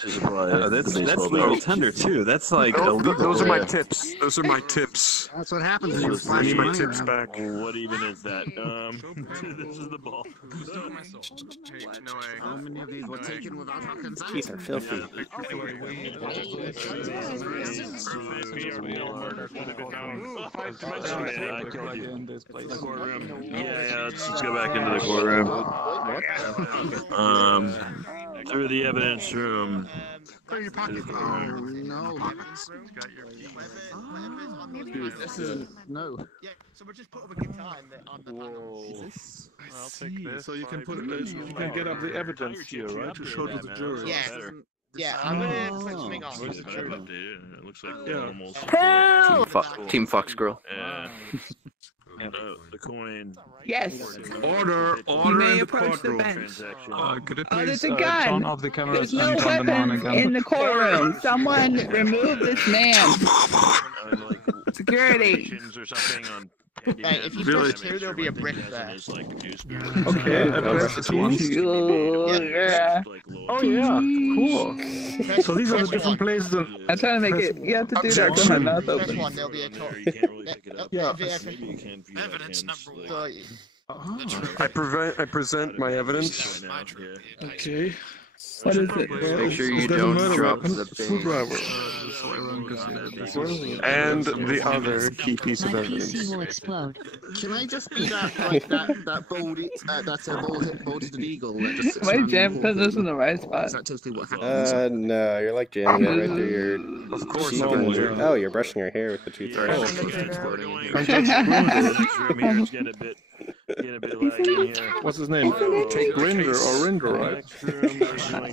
supply that's the baseball legal bat. tender too. That's like illegal. Those are my tips. Those are my tips. That's what happens when you I flash need my money tips around. back. What even is that? This is the ball. No way. How many of these were taken without our consent? Teeth are filthy. Yeah, let's go back into the courtroom. Through the evidence room. Put your pocket. Oh no. Dude, this is no. Yeah, so we'll just put up a guitar on the panel. I'll take this. So you can put you can get up the evidence here, right, to show to the jury. Yes. Yeah, I'm gonna put something on. It looks like almost. Team Fox Girl. The coin. Yes. Order You may in the approach the courtroom. bench. Could you Oh, please there's a turn gun. off the cameras There's no and turn them on weapons again? in the courtroom. Someone remove this man. Security. Or something on Hey, if you press 2, there'll be a brick there. Okay, I pressed two. Yeah. Oh yeah, cool. So these are the different places. I'm trying to make it. You have to do that with my mouth Press open. 1, there'll be a top. Yeah. Evidence number 1. So, I present my evidence. Okay. What is it? Make sure you There's a don't murder drop weapon. the Screwdriver. And the other key piece of evidence. will explode. Can I just be that bolted eagle? That just sits Wait, around Jam, the put this in the right Is spot. that totally what happens? No, you're like jamming it right through your Of course cheek not. and oh, you're brushing your hair with the toothbrush. What's his name? Grinder or Rinder, right?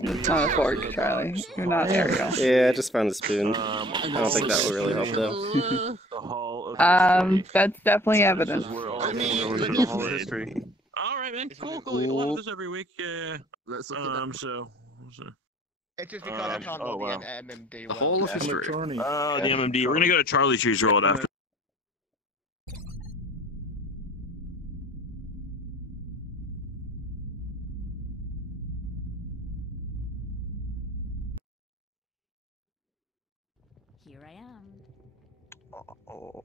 It's not a fork, Charlie. You're not Ariel. Yeah, I just found the spoon. I don't think that will really help though. That's definitely evidence. All right, man. Cool. We'll have this every week. Yeah. Let's look at that. it's just because I can't load the MMD. The whole of history. Oh, the MMD. We're gonna go to Charlie Tree's Road after. Here I am. Oh,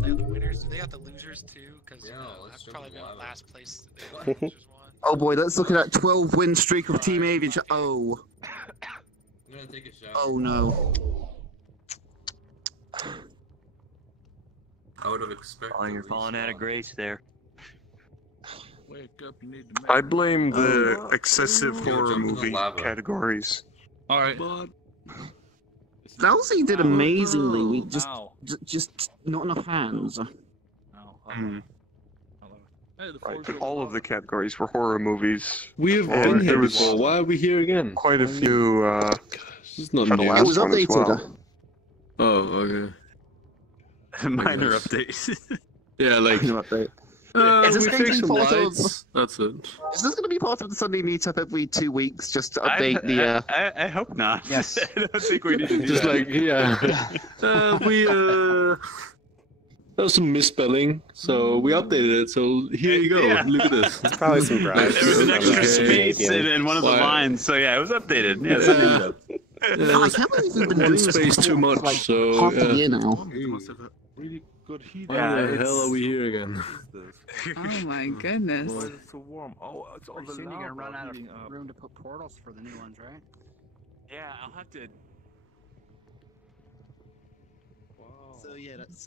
they have the winners. They got the losers too, because I've probably been in last place. The losers won. Oh boy, let's look at that 12-win streak of Team Avian. Oh. I'm gonna take a shower. Oh no. I would have expected. Oh, you're falling out of grace there. I blame the excessive horror movie categories. Alright. Dowsey did amazingly. We just not enough hands. Right, but all of the categories were horror movies. We have And been there here was before. Why are we here again? Quite a few. This is not for the new. last It was one as updated. well. Oh, okay. Minor update. Yeah, like. Is this we going to fixed be some part of? lights. That's it. Is this going to be part of the Sunday meetup every 2 weeks, just to update the? I hope not. Yes. I don't think we need to do Just that. like there was some misspelling, so we updated it. So here you go. Yeah. Look at this. It's probably some bribes. There was an extra Okay. space in one of the lines, so yeah, it was updated. Yeah, Sunday meetup. I can't believe we've been One doing this space too for, much. like, So half a year now. really good heat. Yeah, Why the it's- hell are we here again? Oh my goodness. It's so warm. Oh, it's all the Soon you're gonna run out of heating up. room to put portals for the new ones, right? Yeah, I'll have to. So yeah, that's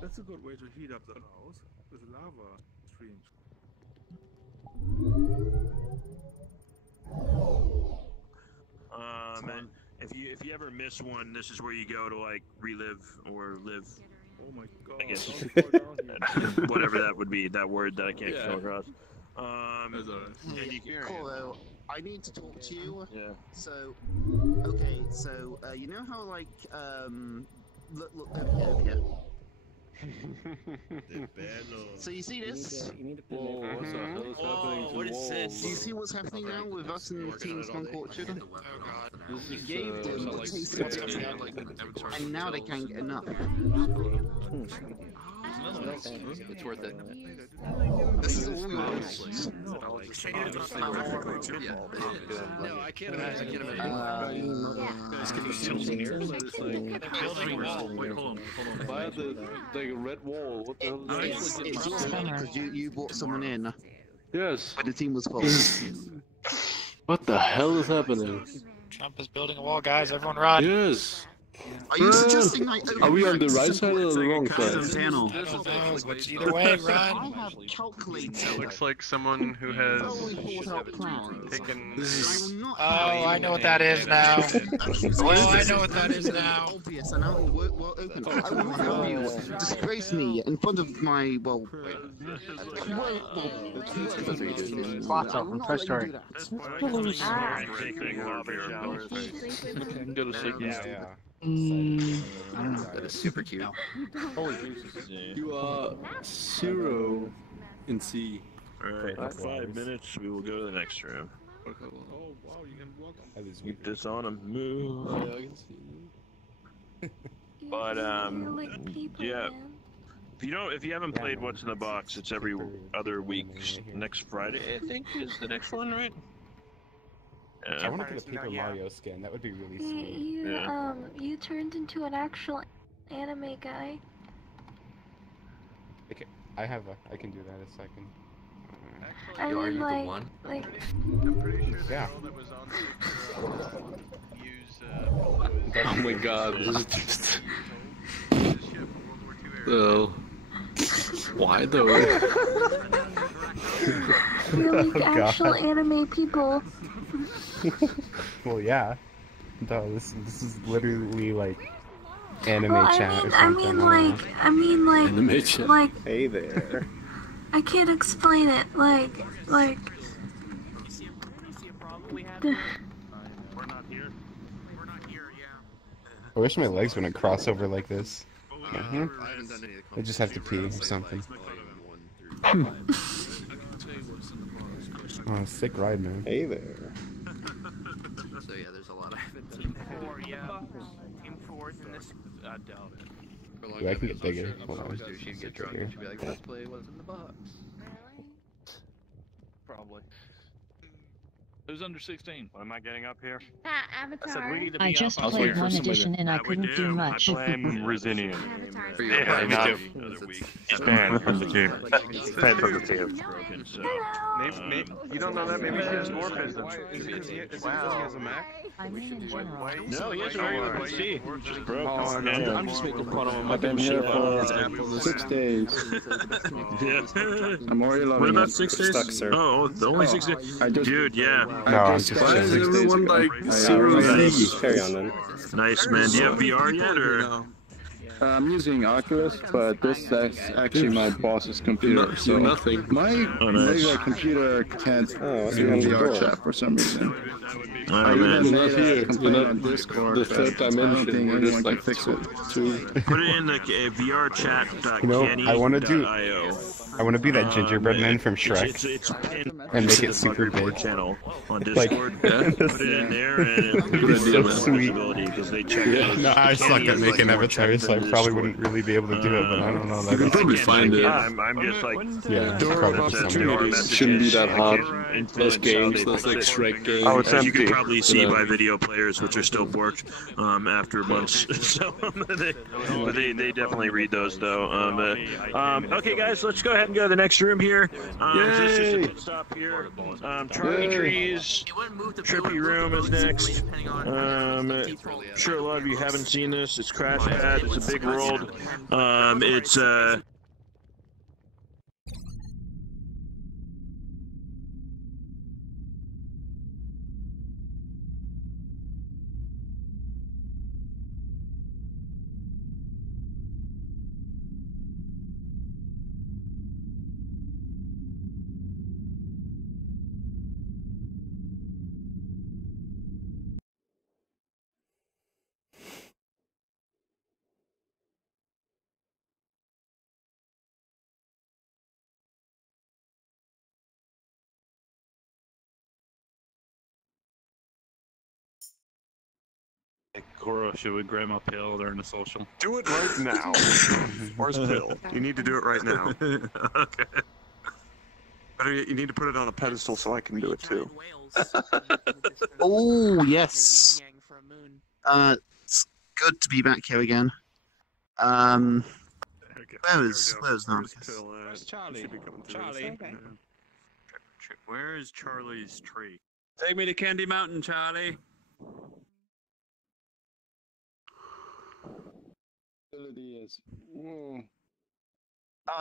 That's a good way to heat up the house with lava streams. And if you ever miss one, this is where you go to like relive or live. Oh my god. I guess whatever that would be, that word that I can't come across. And you can, Coro, I need to talk to you. Yeah. So, okay, so you know how like look over here. So you see this? Whoa, what's the hell is happening to What is walls? this? Do you see what's happening now with us and Team Skunk Orchard? You gave them a taste of it, and now they can't get enough. It's worth it. This is all we want. No, I can't imagine. Building a wall. Wait, hold on. By the red wall. What the hell is that? It's your fault because you brought someone in. Yes. But the team was full. What the hell is happening? Trump is building a wall, guys. Everyone run. Yes. Are you suggesting I Are we on the right side or the wrong side? Panel. Either way, run. I have calculated. It looks like someone who has taken. Oh, I know what that is now. Oh, I know what that is now. Obvious, and now we're open. I will have you disgrace me in front of my Spots up from Toy Story. Go to sleep. That is super cute. Holy Jesus. You are 0 in C. Alright, in 5 minutes we will go to the next room. Oh wow, you can walk on. Keep this on a move. Oh, yeah, I can see. But yeah. If you haven't played What's in the Box, it's every other week. Next Friday, I think, is the next one, right? I want to get a Paper Mario skin. That would be really sweet. You turned into an actual anime guy. Okay, I can do that a second. I mean, like, I'm pretty sure the Yeah. girl that was on the use Oh my god, this is just... Oh. Why though? We're like actual anime people. Well, yeah. No, this is literally like anime chat or I something. mean, like, Anime chat. like, Hey there. I can't explain it. Like. I wish my legs wouldn't cross over like this. I haven't done any of the I just have to pee or something. Oh, sick ride, man. Hey there. So yeah, there's a lot I haven't done. Team 4's in this. I doubt it. Dude, I can get bigger. Hold on. She'd get drunk and she'd be like, let's play What's in the Box. Probably. Who's under 16? What am I getting up here? Avatar. I just played one edition and I couldn't do much. I blame Resinian. Stand from the team. Stand from the team. Maybe you don't know that. Maybe she has dwarfism. Is it because he has a Mac? I mean in general. No, he has a regular PC. Just broke. I'm just making fun of him. I've been here for 6 days. I'm already What about 6 days? Stuck, sir. Oh, only 6 days. Dude, yeah. No, I'm just Why is everyone like Carry on then. Nice, man. Do you have VR yet, or? I'm using Oculus, but this is actually my boss's computer. So nothing. My regular computer can't do VRChat for some reason. Oh, man. Not here. Complain on Discord. The third dimension. We're just like fix it. Put it in the VRChat.canny.io. I want to be that gingerbread man from Shrek It's pinned and make to it the super Bugger Board big. channel on Like, Discord. Put it in there, and It's so sweet. because they check out. No, I suck at making avatars, so I probably wouldn't really be able to do it, but I don't know. You can probably find it. I'm just like, Yeah, Door of probably opportunities shouldn't be that hard. Those games, those like Shrek games. Oh, it's empty. You can probably see by video players, which are still borked after months. So they definitely read those though. Okay, guys, let's go ahead and go to the next room here. This is a pit stop here. Charlie Trees, Trippy Room is next. I'm sure a lot of you haven't seen this. It's Crash Pad. It's a big world. It's Hey, Goro, should we grab my pill during the social? Do it right now. Where's Bill? You need to do it right now. Okay. Better yet, you need to put it on a pedestal so I can do it too. Oh yes. It's good to be back here again. Where's Narcus? Where's Charlie? Charlie. Where is Charlie's tree? Take me to Candy Mountain, Charlie.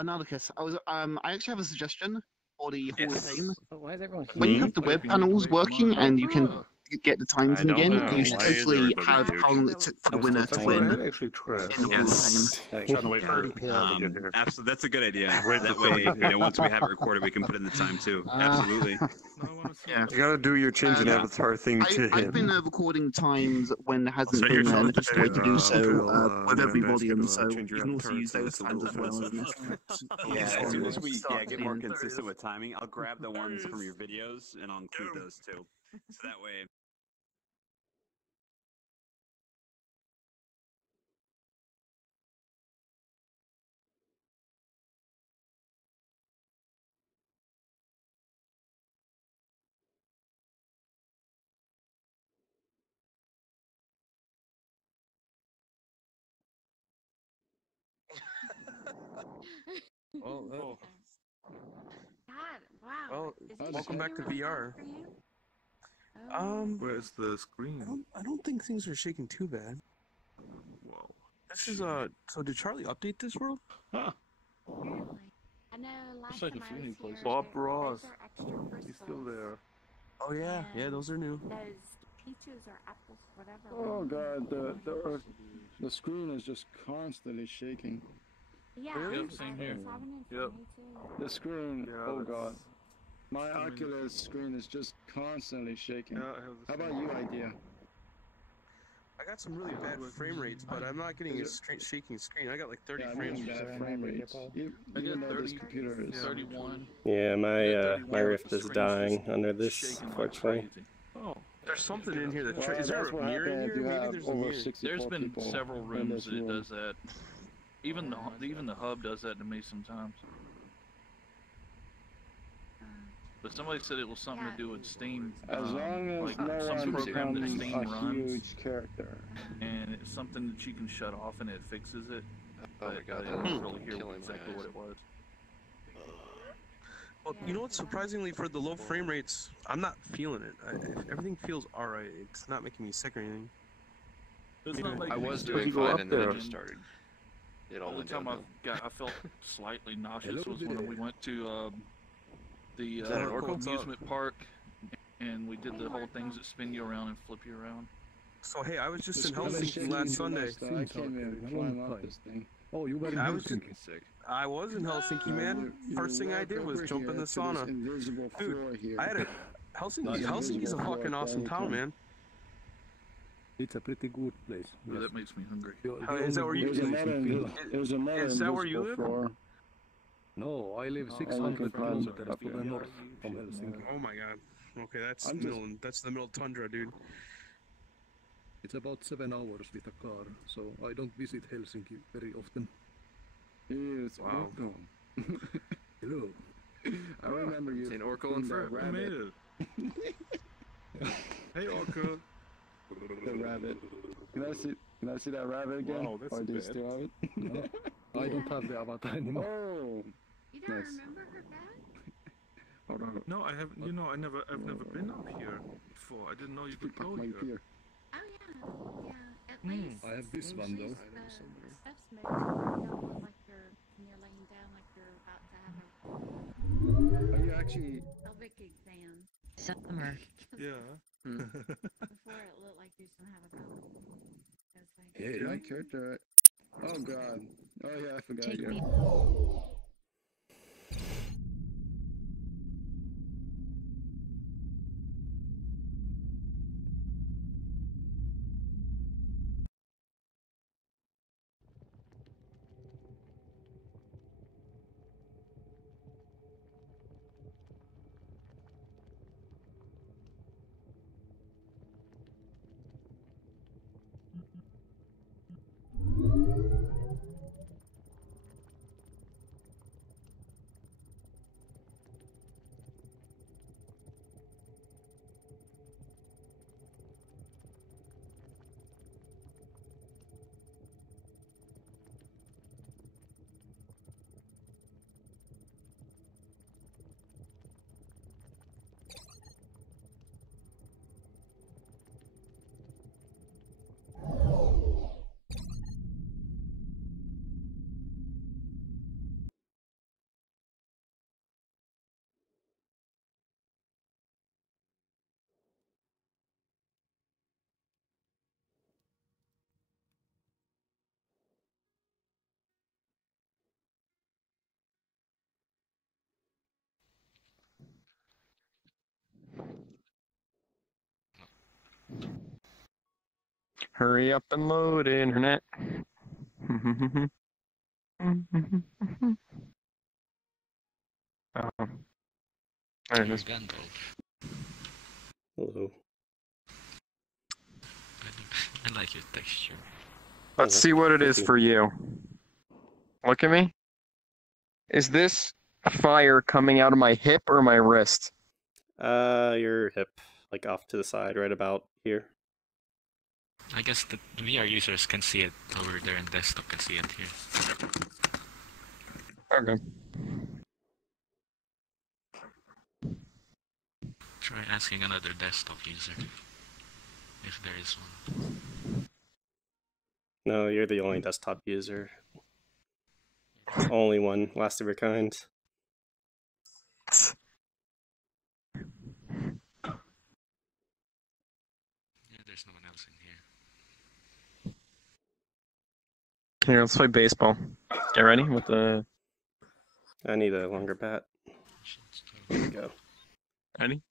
Narcus, I actually have a suggestion for the Hall of Fame. Why is everyone When you have the web panels working and you can get the times in again, you should totally have how long it took for the winner to win in the Hall of Fame. Absolutely, that's a good idea. That way, once we have it recorded, we can put in the time too. Absolutely. Yeah. You gotta do your change in avatar thing to him. I've been recording times when there hasn't been an efficient way to do so with every volume, so you can also use those times as well. Yeah, as soon as we get more consistent with timing, I'll grab the ones from your videos and I'll include those too. So that way. Well, God, wow. well, Is he welcome back to shaking real VR. bad for you? Where's the screen? I don't think things are shaking too bad. Whoa. This is So did Charlie update this world? Apparently. I know last like time a I feeling was place. here, Bob those Ross. are extra He's still crystals. there. Oh yeah, yeah, those are new. Those peaches or apples, whatever. Oh god, the screen is just constantly shaking. Yeah, Yep, same here. Yep. The screen, Yeah, oh that's- god. My Oculus screen is just constantly shaking. Yeah, I have the How same. about you, Idea? I got some really bad frame rates, but I'm not getting a shaking screen. I got like 30 frames per bad second. frame rates. Even though this computer is 31. Yeah, my Rift is dying under this, unfortunately. Oh. There's something in here that Well, is there that's a what mirror in happens. here? You Maybe have there's a over mirror. 64 There's been people several in rooms this that it room. does that. Even the hub does that to me sometimes. But somebody said it was something to do with Steam. As long as like no some one program that becomes Steam a runs, huge character. and it's something that you can shut off and it fixes it. Oh my But god, I that didn't is really hear killing my exactly eyes. what it was. Well, you know what? Surprisingly, for the low frame rates, I'm not feeling it. Everything feels alright. It's not making me sick or anything. It's not like I was me doing sick. fine, and then it just started. It all The only went time downhill. I felt slightly nauseous was when we went to the Is that an Oracle? amusement park, and we did the whole things that spin you around and flip you around. So hey, I was just The in screen is Helsinki shaking last too Sunday. much, though. I can't even climb up this thing. Oh, you were in I was Helsinki. I was in Helsinki, man. First thing I did was jump in the sauna. Dude, I had a Helsinki's a fucking awesome town, man. It's a pretty good place. Yeah, that makes me hungry. Is that where you live? Is that where you live? No, I live 600 kilometers to the north from Helsinki. Oh my god. Okay, that's I'm just- that's the middle tundra, dude. It's about 7 hours with a car, so I don't visit Helsinki very often. Yes, Wow. Oracle. Hello. I remember you. Seen Oracle and doing that Fruit. rabbit. Hey, Orca. The rabbit. Can I see that rabbit again? Wow, that's or do you bad. still have it? No, I don't have the avatar anymore. Oh. You don't Nice. remember her back? Hold on. No, I haven't. I've never been up here before. I didn't know you could go My here. fear. Oh yeah, yeah. At least. I have this one though. The stuff's moved. You don't look like you're laying down like you're about to have Are you actually? a pelvic exam. Summer. Yeah. Before it looked like you was gonna have a pelvic. Hey, my character. Oh god. Oh yeah, I forgot Take you. me. Hurry up and load internet. Oh. There it is. Hello. I like your texture. Let's see what it is for you. Look at me. Is this fire coming out of my hip or my wrist? Your hip, like off to the side, right about here. I guess the VR users can see it over there and desktop can see it here. Okay. Try asking another desktop user if there is one. No, you're the only desktop user. Only one, last of your kind. Yeah, there's no one else in here. Here, let's play baseball. Get ready with the... I need a longer bat. Here we go. Ready?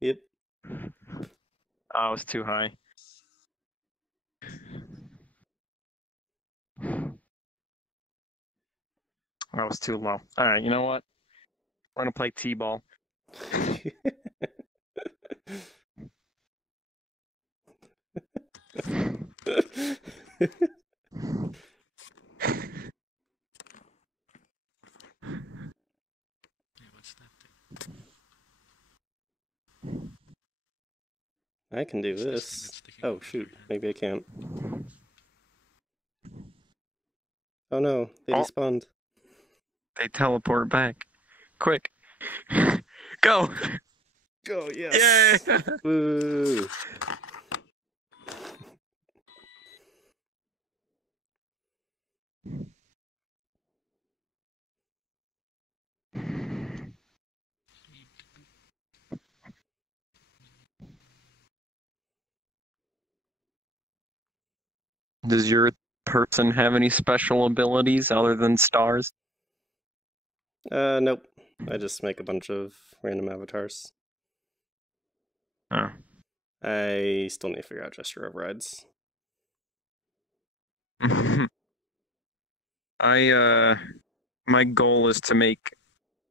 Yep. Oh, it was too high. That was too low. Alright, you know what? We're gonna play T-ball. I can do this. Oh shoot, maybe I can't. Oh no, they despawned. They teleport back. Quick. Go! Go, yes! Yay! Woo! Does your person have any special abilities other than stars? Nope. I just make a bunch of random avatars. Oh. I still need to figure out gesture overrides. My goal is to make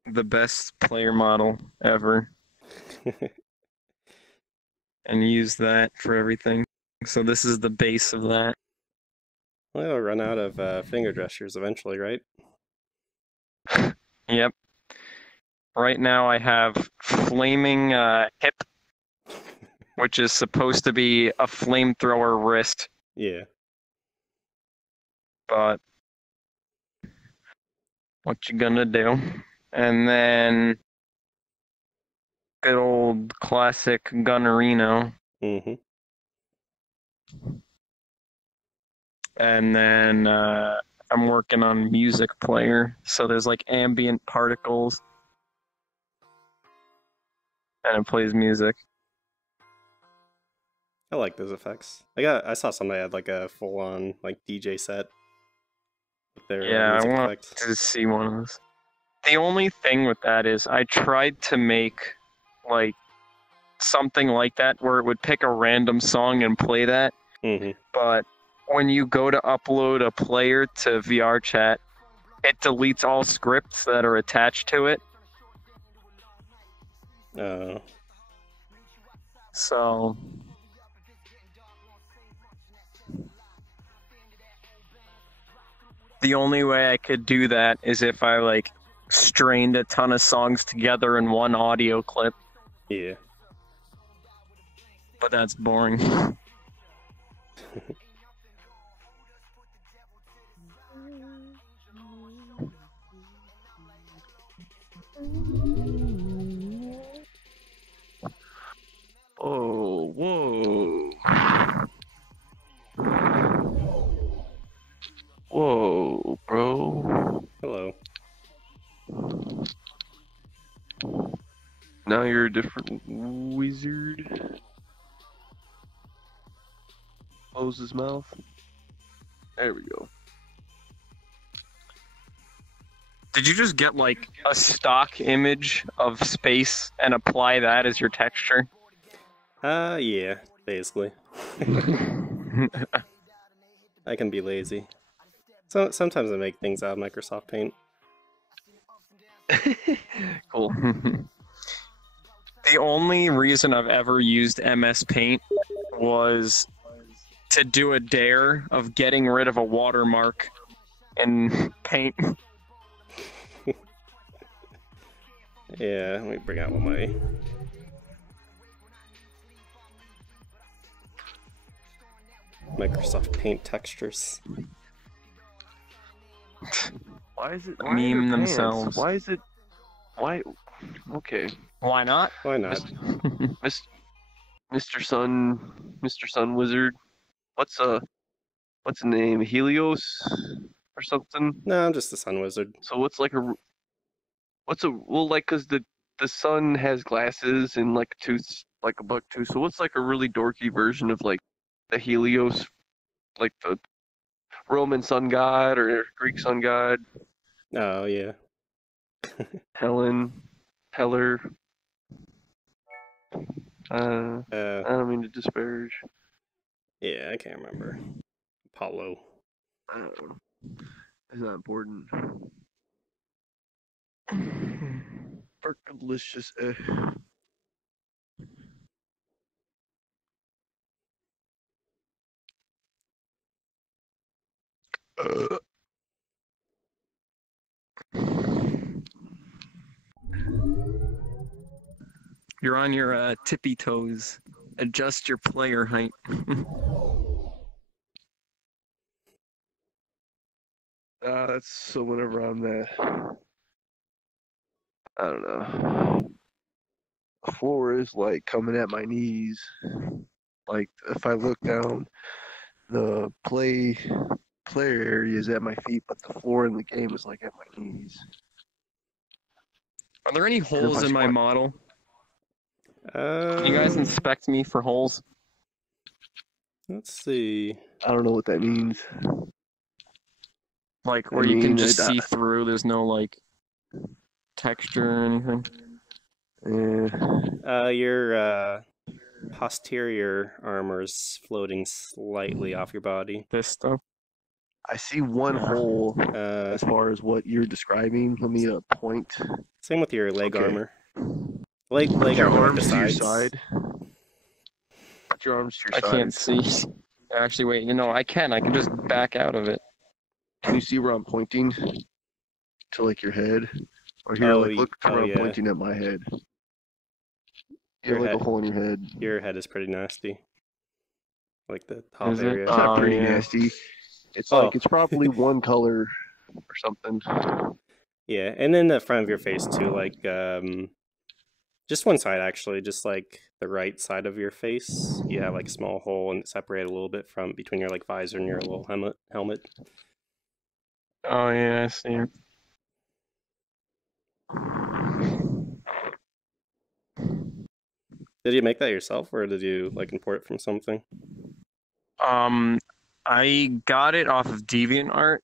the best player model ever. And use that for everything. So this is the base of that. Well, I'll run out of finger gestures eventually, right? Yep. Right now I have flaming hip, which is supposed to be a flamethrower wrist. Yeah. But what you gonna do? And then good old classic Gunnerino. Mm-hmm. And then I'm working on music player, so there's like ambient particles, and it plays music. I like those effects. I saw somebody had like a full-on like DJ set with their Yeah, I music want effect. to see one of those. The only thing with that is I tried to make like something like that where it would pick a random song and play that, but when you go to upload a player to VRChat, it deletes all scripts that are attached to it. So the only way I could do that is if I like strained a ton of songs together in one audio clip. Yeah. But that's boring. Oh, whoa. Whoa, bro. Hello. Now you're a different wizard. Close his mouth. There we go. Did you just get like a stock image of space and apply that as your texture? Yeah, basically. I can be lazy. So sometimes I make things out of Microsoft Paint. Cool. The only reason I've ever used MS Paint was to do a dare of getting rid of a watermark in Paint. Yeah, let me bring out one of my... Microsoft Paint textures. Why is it? Meme themselves. Why is it? Why? Okay. Why not? Why not? Mr. Sun Wizard. What's the name? Helios or something? No, I'm just the Sun Wizard. So what's like a? Well, like, cause the sun has glasses and like a tooth, like a buck tooth. So what's like a really dorky version of like the Helios, like the Roman sun god or Greek sun god? Oh yeah. Heller. I don't mean to disparage. Yeah, I can't remember. Apollo. I don't know. It's not important. Delicious. You're on your tippy toes. Adjust your player height. That's so whenever I'm I don't know. The floor is like coming at my knees. Like if I look down, the player area is at my feet, but the floor in the game is like at my knees. Are there any holes in my model? Can you guys Um, inspect me for holes? Let's see. I don't know what that means. Like where you can just see through, there's no like texture or anything? Yeah. Your posterior armor's floating slightly off your body. This stuff? I see one hole as far as what you're describing. Let me point. Same with your leg Okay. armor. Leg your armor arms to your besides. side. Put your arms to your I side. can't see. Actually, wait, I can just back out of it. Can you see where I'm pointing? To like your head? Or here, like look to where I'm pointing at my head. You have like a hole in your head. Your head is pretty nasty. Like the top Is it? area. It's not pretty nasty. It's like it's probably one color or something. Yeah, and then the front of your face too, like just one side actually, just like the right side of your face. You have like a small hole and it's separated a little bit from between your like visor and your little helmet. Oh yeah, I see. Did you make that yourself or did you like import it from something? I got it off of DeviantArt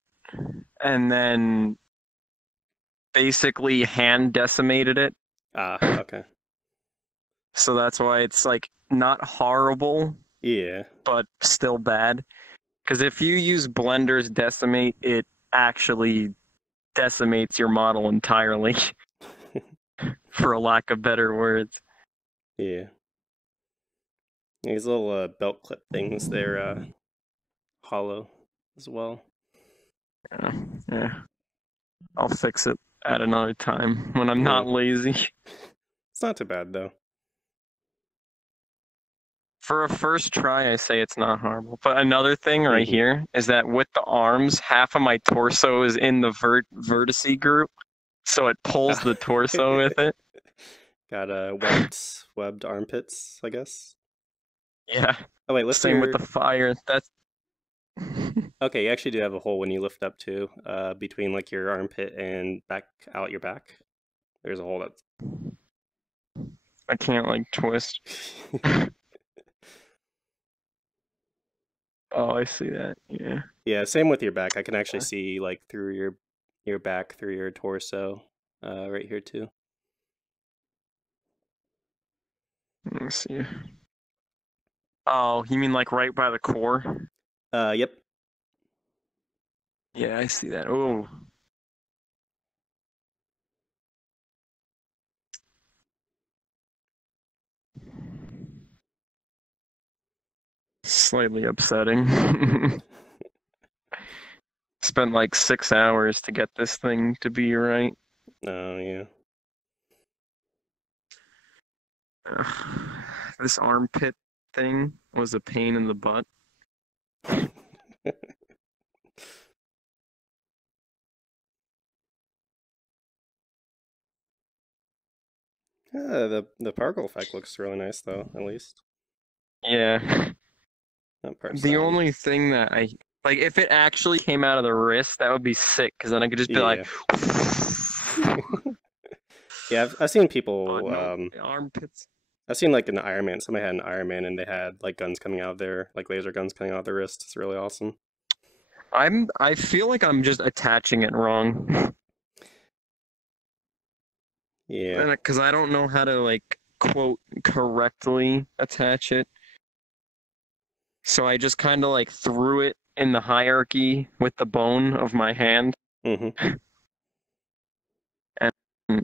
and then basically hand decimated it. Ah, okay. So that's why it's like not horrible. Yeah. But still bad. Because if you use Blender's Decimate, it actually decimates your model entirely. For a lack of better words. Yeah. These little belt clip things, they're hollow as well. Yeah. I'll fix it at another time when I'm not lazy. It's not too bad though. For a first try, I say it's not horrible. But another thing right here is that with the arms, half of my torso is in the vertice group, so it pulls the torso with it. Got webbed armpits, I guess. Yeah. Oh wait, same with the fire. That's okay. You actually do have a hole when you lift up too, between like your armpit and back out your back. There's a hole that's. I can't like twist. Oh, I see that. Yeah. Yeah, same with your back. I can actually see like through your back, through your torso, right here too. Let me see. Oh, you mean like right by the core? Yep. Yeah, I see that. Oh. Slightly upsetting. Spent like 6 hours to get this thing to be right. Oh, yeah. This armpit thing was a pain in the butt. Yeah, the particle effect looks really nice though, at least. Yeah. The only thing that I like, if it actually came out of the wrist, that would be sick. Because then I could just be like, yeah, I've seen people. armpits. I've seen like an Iron Man. Somebody had an Iron Man, and they had like guns coming out of their like laser guns coming out of their wrist. It's really awesome. I feel like I'm just attaching it wrong. Yeah. Because I don't know how to like quote correctly attach it. So I just kind of like threw it in the hierarchy with the bone of my hand. Mm-hmm. And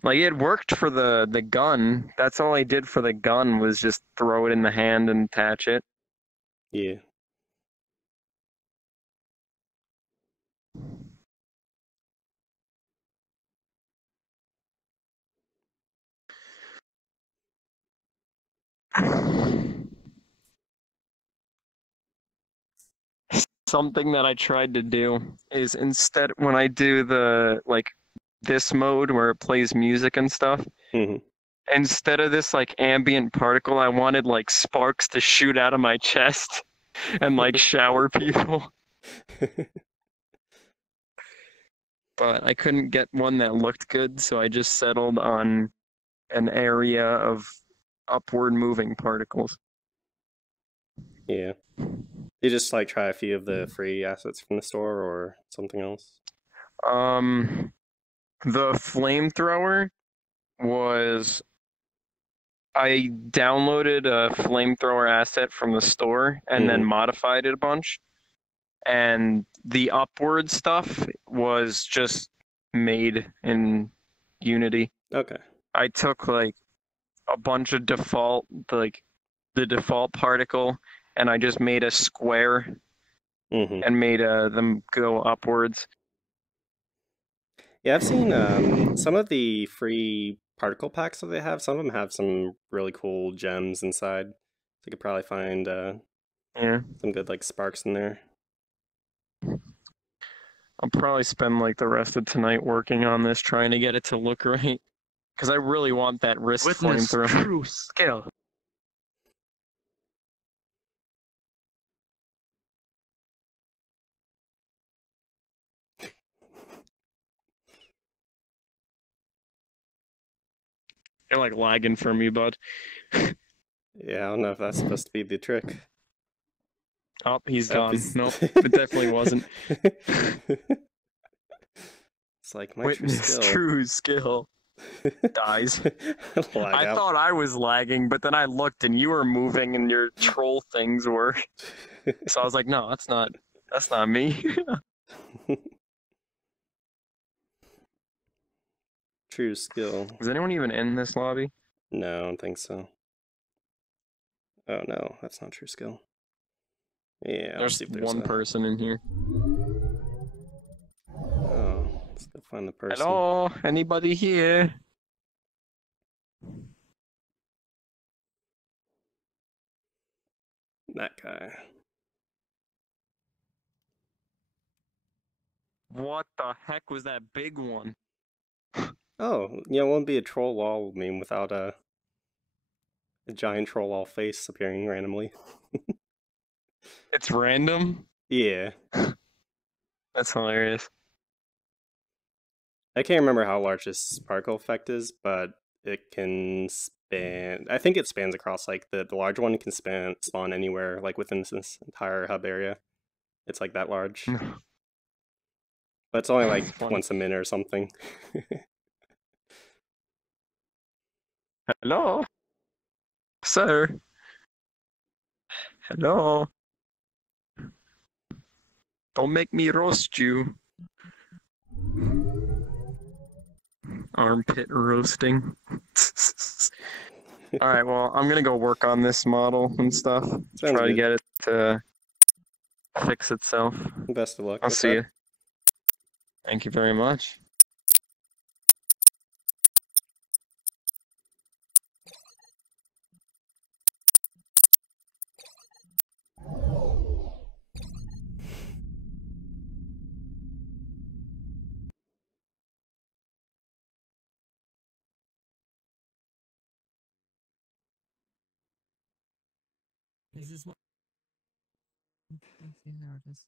like it worked for the gun. That's all I did for the gun was just throw it in the hand and attach it. Yeah. Something that I tried to do is instead when I do the like this mode where it plays music and stuff, instead of this like ambient particle, I wanted like sparks to shoot out of my chest and like shower people. But I couldn't get one that looked good, so I just settled on an area of upward moving particles. Yeah. You just like try a few of the free assets from the store or something else? The flamethrower was I downloaded a flamethrower asset from the store and then modified it a bunch. And the upward stuff was just made in Unity. Okay. I took like a bunch of default, like the default particle, and I just made a square and made them go upwards. Yeah, I've seen some of the free particle packs that they have. Some of them have some really cool gems inside. So you could probably find some good like sparks in there. I'll probably spend like the rest of tonight working on this, trying to get it to look right. Because I really want that wrist flamethrower. True skill. You're like lagging for me, bud. Yeah, I don't know if that's supposed to be the trick. Oh, he's gone. Nope, it definitely wasn't. It's like my Witness true skill dies. I out. thought I was lagging, but then I looked and you were moving and your troll things were. So I was like, no, that's not me. True skill. Is anyone even in this lobby? No, I don't think so. Oh no, that's not true skill. Yeah, There's one person in here. Oh, let's go find the person. Hello, anybody here? That guy. What the heck was that big one? Oh, yeah, it won't be a troll wall meme without a giant troll wall face appearing randomly. It's random? Yeah. That's hilarious. I can't remember how large this particle effect is, but it can span... I think it spans across, like, the large one can spawn anywhere, like, within this entire hub area. It's, like, that large. But it's only, like, once a minute or something. Hello? Sir? Hello. Don't make me roast you. Armpit roasting. Alright, well, I'm gonna go work on this model and stuff. Sounds Try to good. get it to fix itself. Best of luck. I'll with see that. you. Thank you very much. Is this one? See, there it is.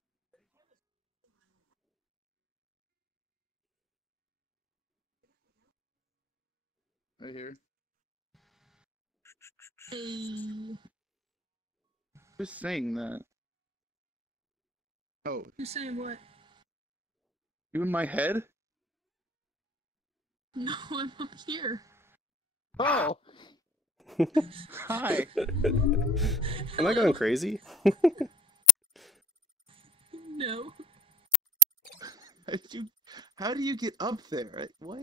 Right here. Hey. Who's saying that? Oh, You saying what? you in my head? No, I'm up here. Oh! Hi! Am I going crazy? No. How do you get up there? What?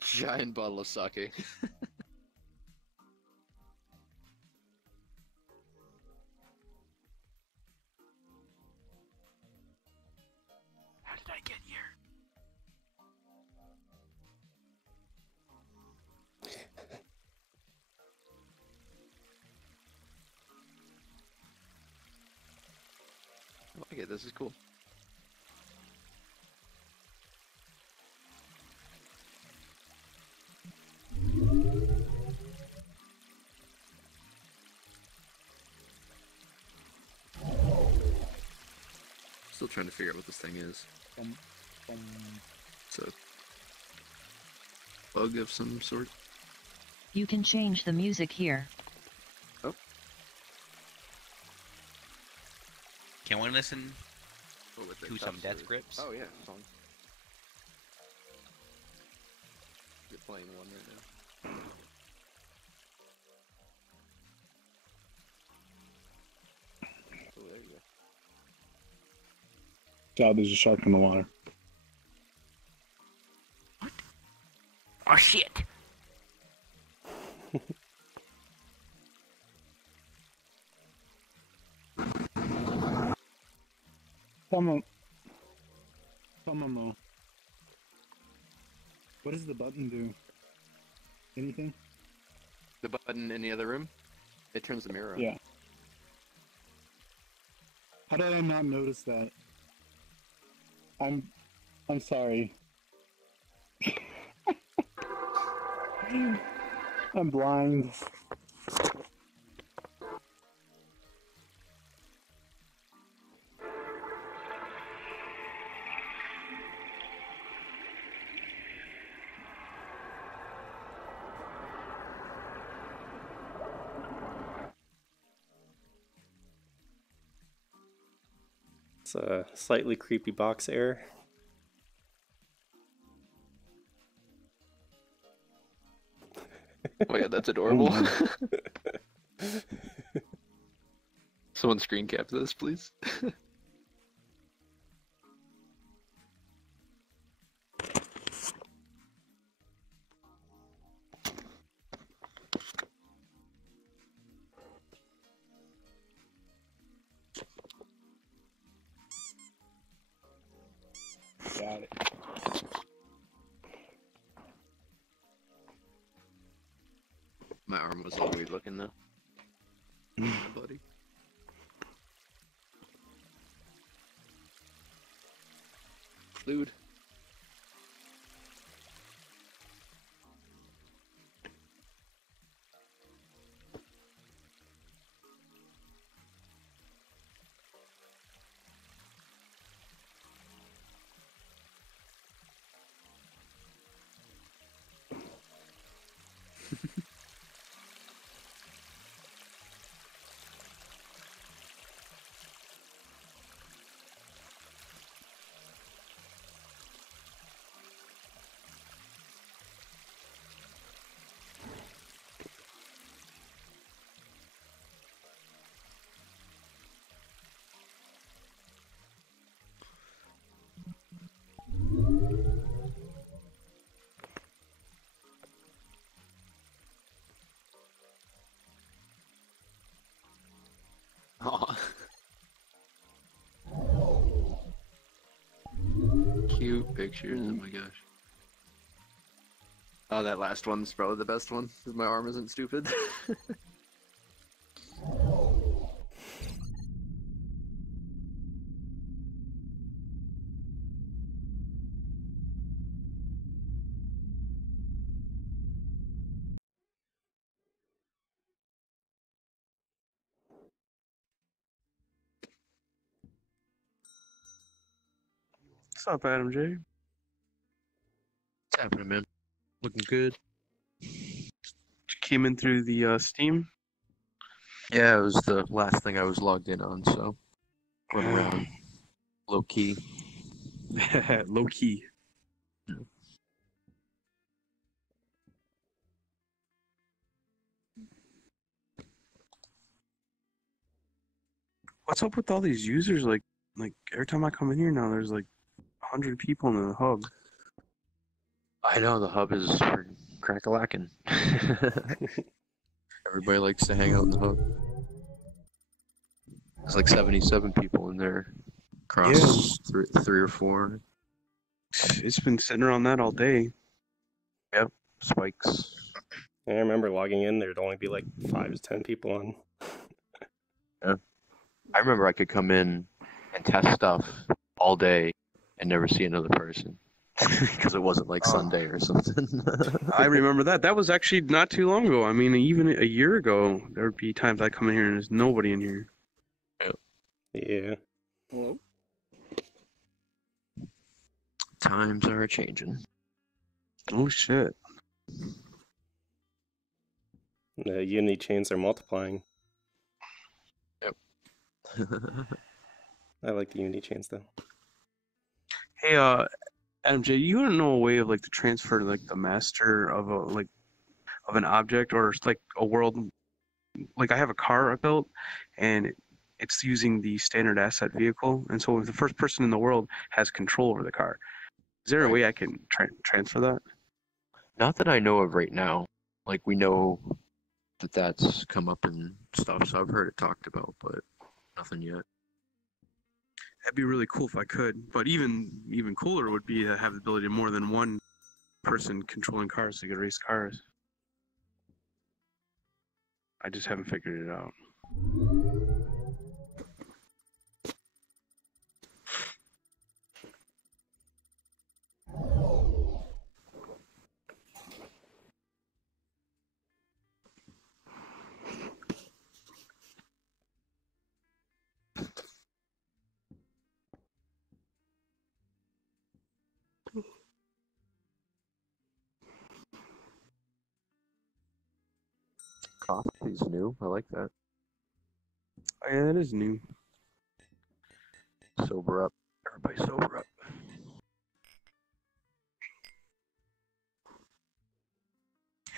Giant bottle of sake. How did I get here? I like it, this is cool. Still trying to figure out what this thing is. It's a bug of some sort. You can change the music here. Oh. Can we listen What with the to some cups death or- grips? Oh yeah, song. You're playing one right now. Oh, there you go. God, there's a shark in the water. Oh shit! What does the button do? Anything? The button in the other room, it turns the mirror on. Yeah. How did I not notice that? I'm sorry. I'm blind. It's a slightly creepy box error. Oh yeah, that's adorable. Someone screen cap this, please. Got it. was a little weird looking though. Buddy. Dude. Aw. Cute pictures, oh my gosh. Oh, that last one's probably the best one, because my arm isn't stupid. What's up, Adam J? What's happening, man? Looking good. Came in through the Steam. Yeah, it was the last thing I was logged in on, so went around low key. Low key. What's up with all these users? Like every time I come in here now, there's like 100 people in the hub. I know the hub is crack-a-lackin'. Everybody likes to hang out in the hub. There's like 77 people in there, across three or four. It's been sitting around that all day. Yep, spikes. I remember logging in, there'd only be like 5 to 10 people on. Yeah. I remember I could come in and test stuff all day and never see another person. Because it wasn't like Sunday or something. I remember that. That was actually not too long ago. I mean, even a year ago, there would be times I come in here and there's nobody in here. Yeah. Hello? Times are changing. Oh, shit. The Unity chains are multiplying. Yep. I like the Unity chains, though. Hey, MJ, you don't know a way of like to transfer like the master of an object or like a world? Like I have a car I built, and it's using the standard asset vehicle, and so if the first person in the world has control over the car, is there a way I can transfer that? Not that I know of right now. Like, we know that that's come up and stuff, so I've heard it talked about, but nothing yet. That'd be really cool if I could. But even cooler would be to have the ability to more than one person controlling cars so you could race cars. I just haven't figured it out. Coffee's new. I like that. Oh, yeah, that is new. Sober up. Everybody sober up.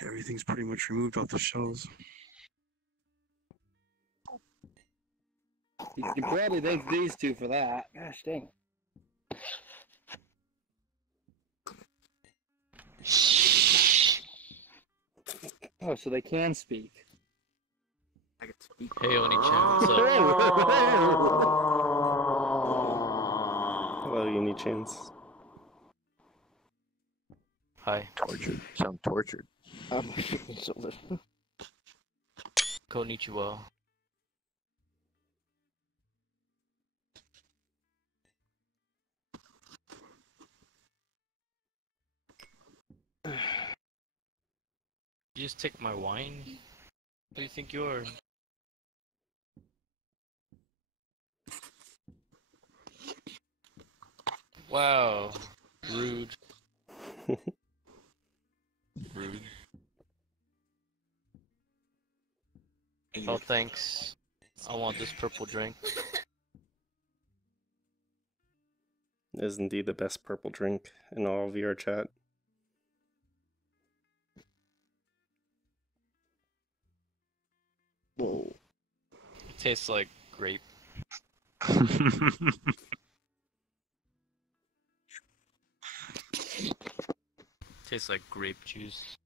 Everything's pretty much removed off the shelves. You can probably thank these two for that. Gosh dang. Oh, so they can speak. I can speak. Hey, Oni-chan, what's up? Hello, Uni-chans. Hi. Tortured. Sound tortured. Oh my goodness. Konnichiwa. You just take my wine? What do you think you are? Wow. Rude. Rude. Oh, thanks. I want this purple drink. Is indeed the best purple drink in all of VRChat. Whoa. It tastes like grape. Tastes like grape juice.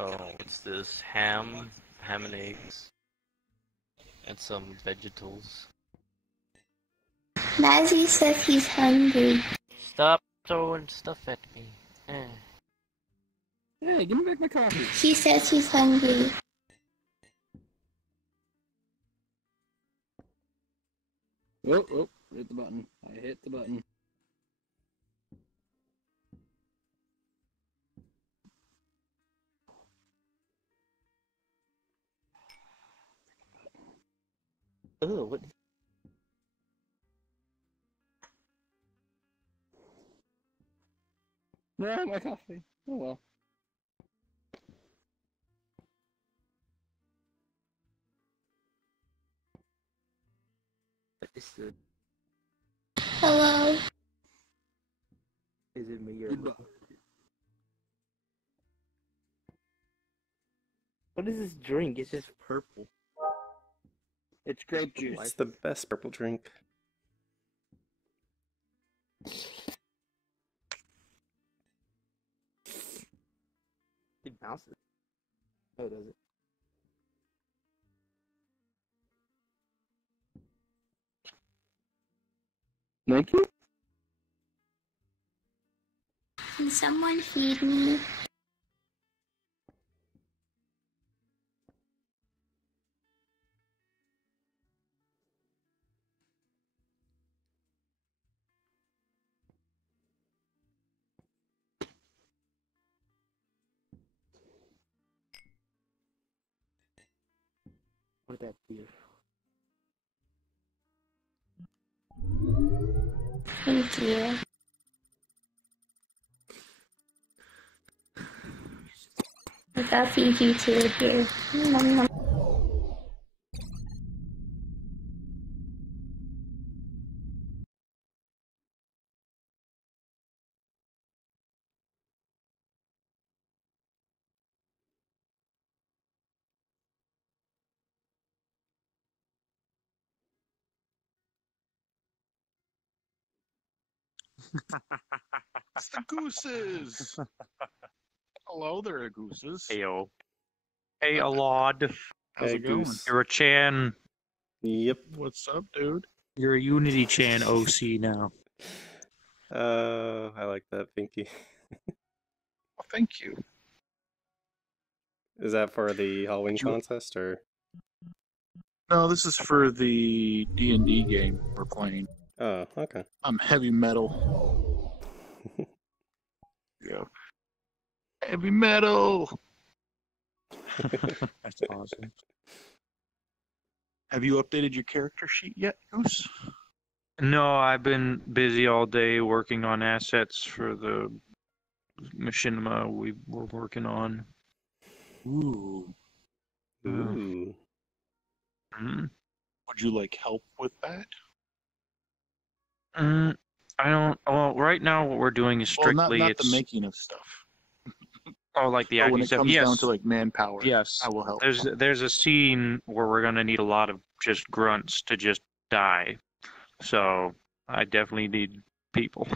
Oh, what's this? Ham and eggs, and some vegetables. Mazzy says he's hungry. Stop throwing stuff at me. Hey, give me back my coffee. He says he's hungry. Oh, oh, hit the button. I hit the button. Oh, what? No, my coffee. Oh well. What is it? Hello. Is it me or what is this drink? It's just purple. It's grape juice. It's the best purple drink. It bounces. Oh, does it? Thank you. Can someone feed me? What that beer? Thank you. I'll feed you too here. Nom, nom. It's the gooses. Hello there, gooses. Heyo. Hey, Alod. How's it going? You're a Chan. Yep. What's up, dude? You're a Unity Chan OC now. I like that, Pinky. Well, thank you. Is that for the Halloween contest, or? No, this is for the D&D game we're playing. Oh, okay. I'm heavy metal. Yeah. Heavy metal! That's awesome. Have you updated your character sheet yet, Goose? No, I've been busy all day working on assets for the machinima we were working on. Ooh. Ooh. Mm-hmm. Would you like help with that? I don't. Well, right now what we're doing is strictly not it's the making of stuff. Oh, like the But acting when it stuff. comes Yes. down to like manpower, Yes. I will help. There's a scene where we're gonna need a lot of just grunts to just die. So I definitely need people.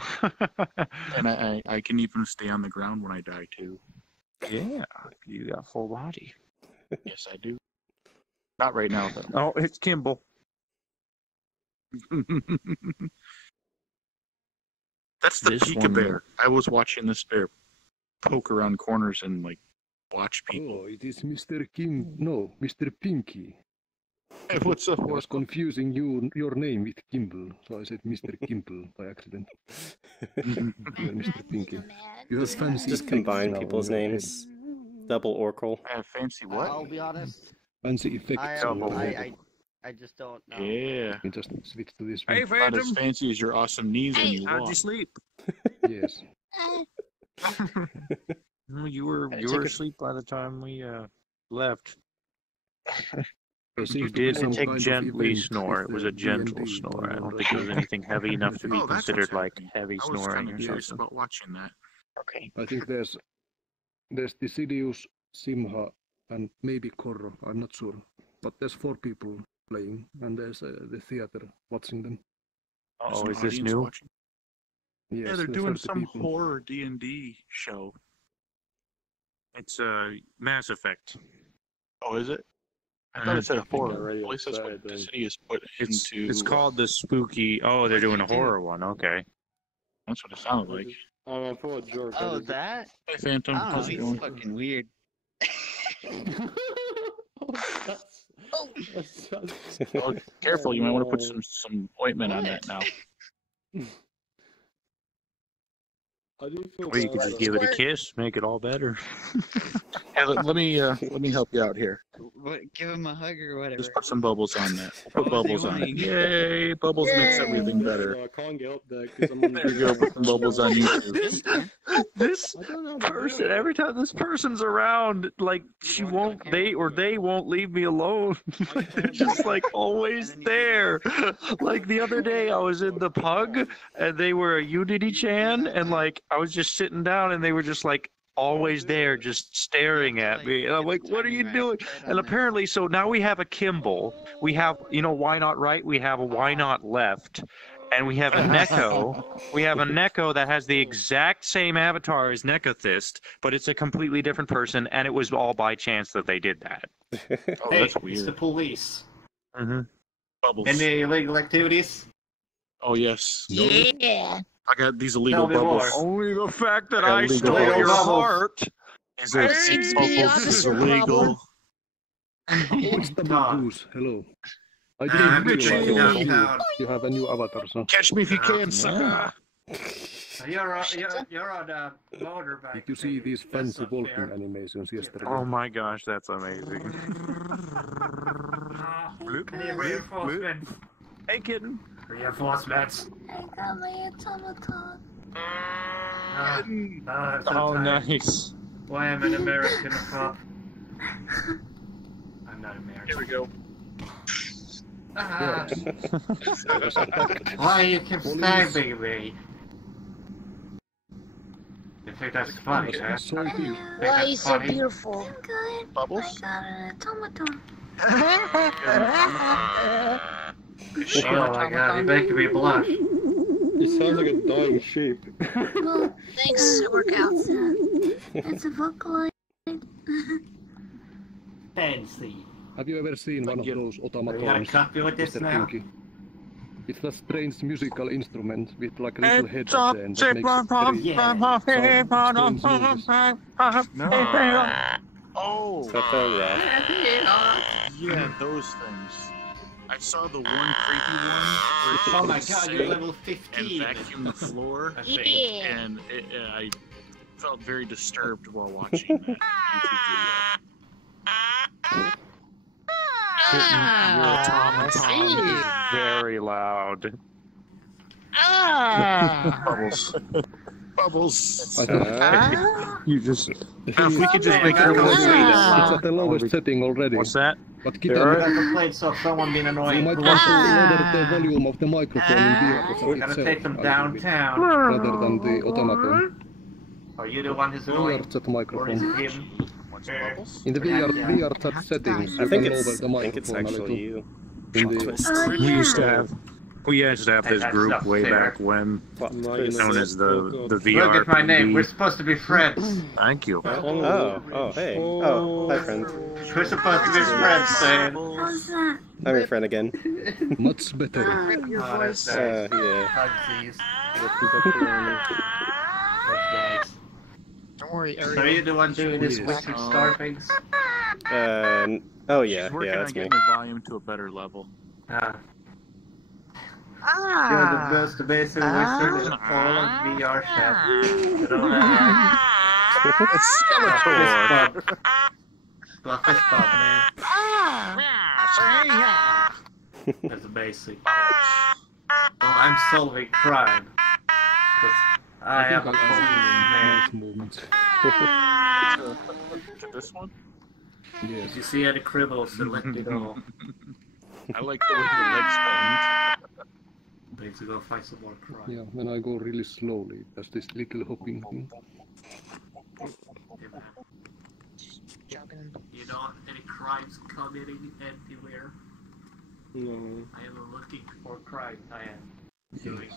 And I can even stay on the ground when I die too. Yeah, you got full body. Yes, I do. Not right now though. Oh, it's Kimball. That's the This Pika one- Bear. I was watching this bear poke around corners and like watch people. Oh, it is Mr. Kim. No, Mr. Pinky. Hey, what's up? I was confusing your name with Kimble, so I said Mr. Kimble by accident. You're Mr. Pinky. You have fancy. Just effects combine now people's on your head. names. Double Oracle. I have fancy what? I'll be honest. Fancy effects. on your head. I just don't know. Yeah. You just switch to this Hey, one. not as fancy as your awesome knees when you walk. sleep? Yes. No, you were asleep by the time we left. You did gently snore. It was a gentle snore. I don't think it was anything heavy enough to be considered like heavy I was snoring kind or of curious something. about watching that. Okay. I think there's Decidius, Simha, and maybe Korro. I'm not sure. But there's 4 people playing, and there's the theater watching them. Oh, is this new? Yes, Yeah, they're there's doing 30 some people. horror D&D show. It's Mass Effect. Oh, is it? I thought it said a horror. At least that's what the city is put into. It's called the spooky. Oh, they're doing a horror one. Okay. That's what it sounded like. I thought Jordan. Oh, that? Hey, Phantom. Oh, How's it he's going? fucking weird. Well, careful, you might want to put some ointment on that now. I do feel Or you could just give it a kiss, make it all better. Hey, let me help you out here. What, give him a hug or whatever. Just put some bubbles on that. Put bubbles on it. Yay! Bubbles makes everything better. I can't get up there because I'm on There you go. Put some bubbles on YouTube. This person, every time this person's around, like they won't leave me alone. They're just like always there. Like the other day, I was in the pug and they were a Unity-chan, and like I was just sitting down and they were just like always there, just staring at me. And I'm like, what are you doing? And apparently, so now we have a Kimball. We have, why not right? We have a why not left. And we have a Neko. We have a Neko that has the exact same avatar as Nekothist, but it's a completely different person, and it was all by chance that they did that. Oh, Hey, that's it's weird. the police. Mm-hmm. Bubbles. Any illegal activities? Oh, yes. Yeah. I got these illegal Tell me more. bubbles. Only the fact that Yeah, I illegal stole bubbles. your heart. Is it bubbles is illegal? Oh, it's the Goose. Hello. I I'm didn't checking realize downtown. you have a new avatar, so. Catch me if you can, sucker. You're on a motorbike. Did you see these fancy walking animations yesterday? Oh my gosh, that's amazing. Any reinforcements? Hey, kitten. Reinforcements. I got my automaton. Oh, nice. Why I'm an American cop. I'm not American. Here we go. Ah. Why you keep stabbing me? You think that's funny, huh? Why are you so beautiful? I'm good. Bubbles? I got an automaton. Oh my god, you're making me blush. It sounds like a dying sheep. Well, thanks, workouts. It's a Vocaloid. Fancy. Have you ever seen one of those You gotta automatons, copy with this Mr. now? Pinky? It's a strange musical instrument with like a little head It's at the end that makes very Oh. Yeah. Yeah, those things. I saw the one creepy one where it Oh my would god, sing you're level and 15. vacuum the floor. Yeah. And I felt very disturbed while watching that YouTube Your automaton is very loud. Bubbles. Bubbles. You just. If we could just make it It's loud. at the lowest setting already. What's that? But keep There on. I complaints of someone being You annoying. might want to lower the volume of the microphone in the We're gonna take them downtown. rather than the automaton. Are you the one who's The annoying? VRChat Or is microphone. it him? In the VRChat settings, I you think can it's lower the microphone a little. actually you. In the We used to have this Hey, group that's way not fair. back when, Chris. known as the Look VR. at my name. We're supposed to be friends. Thank you. Oh, hey. Oh, hi, friend. We're supposed to be friends, man. How's that? I'm your friend again. Much better. Oh, that's nice. Yeah. Hugsies. Don't worry, Ariel. So are you the one doing this Yes. wicked star things? Oh yeah, She's working yeah, on that's me. getting the volume to a better level. Ah. You're the best basic wizard in all of VRChat. You know that, right? Skeletor. Fluffy spot, man. That's basic. Oh, I'm solving crime. 'Cause I am a policeman. Movements. To this one? Yes. If you see any criminals, select it all. I like the way the legs bend. Need to go find some more crime. Yeah, when I go really slowly, there's this little hopping thing. You know any crimes committing anywhere? No. I am looking for crime. I am doing.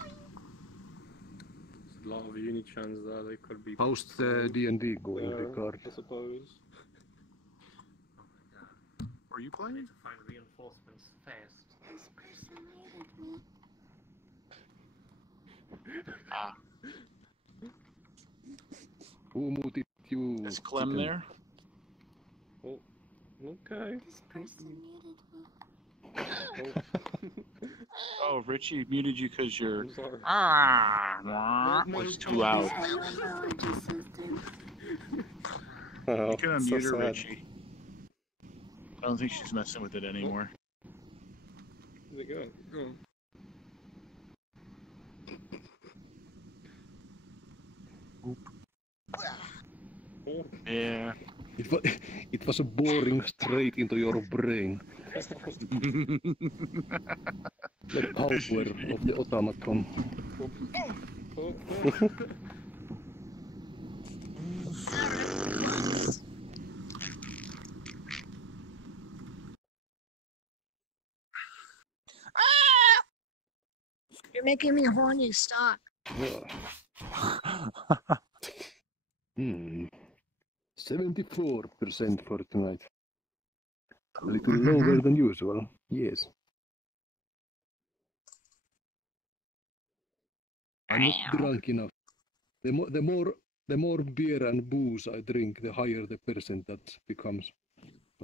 A lot of Unitrons there, they could be. How's the D&D going, Ricard? I suppose. Were you playing? I need to find reinforcements fast. Ah. Who muted you? Is Clem Chicken? there? Oh, okay. This person muted me. Oh, Richie muted you because you're I'm sorry. was too loud. Oh, You can so unmute her, sad. Richie. I don't think she's messing with it anymore. Is it good? Oh. Yeah. It was a boring straight into your brain. The power of the automaton. You're making me horny. Stop. 74% for tonight. A little lower than usual. Yes. I'm not drunk enough. The more beer and booze I drink, the higher the percent that becomes.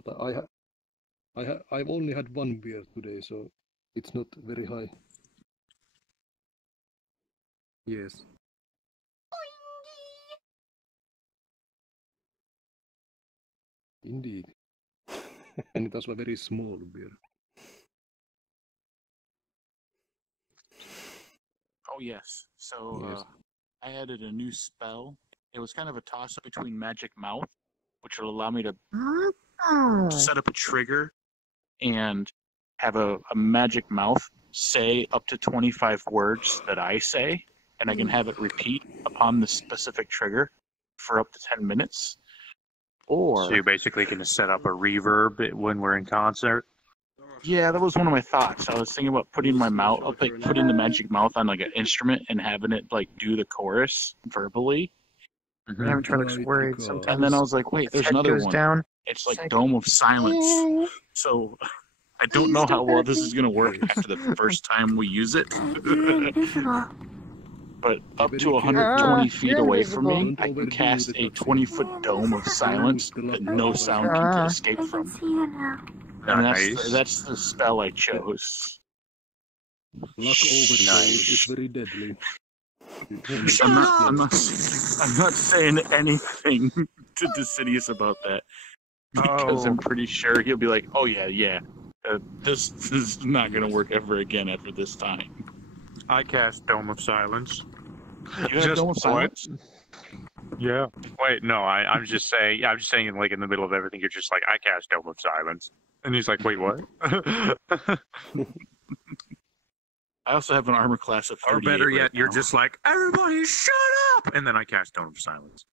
But I've only had one beer today, so it's not very high. Yes. Indeed. And it was a very small beer. Oh yes. So Yes. I added a new spell. It was kind of a toss-up between Magic Mouth, which will allow me to set up a trigger and have a Magic Mouth say up to 25 words that I say, and I can have it repeat upon the specific trigger for up to 10 minutes. Or So you're basically going to set up a reverb when we're in concert? yeah, that was one of my thoughts. I was thinking about putting my mouth, like putting the Magic Mouth on like an instrument and having it like do the chorus verbally. Mm-hmm. I haven't tried to worried sometimes. And then I was like, wait, there's head another goes one. down. It's like Dome of Silence. So I don't know how well this is going to work after the first time we use it. But up to 120 feet away from me, I can cast a 20-foot dome of silence that no sound can escape from. And that's the spell I chose. Luck overload is very deadly. I'm not saying anything to Decidius about that because I'm pretty sure he'll be like, "Oh yeah, this is not gonna work ever again after this time." I cast Dome of Silence. You have Dome of Silence? Yeah. Wait, no, I'm just saying, like in the middle of everything, you're just like, I cast Dome of Silence. And he's like, wait, what? I also have an armor class of 38. Or better yet, right you're now. just like, everybody shut up! And then I cast Dome of Silence.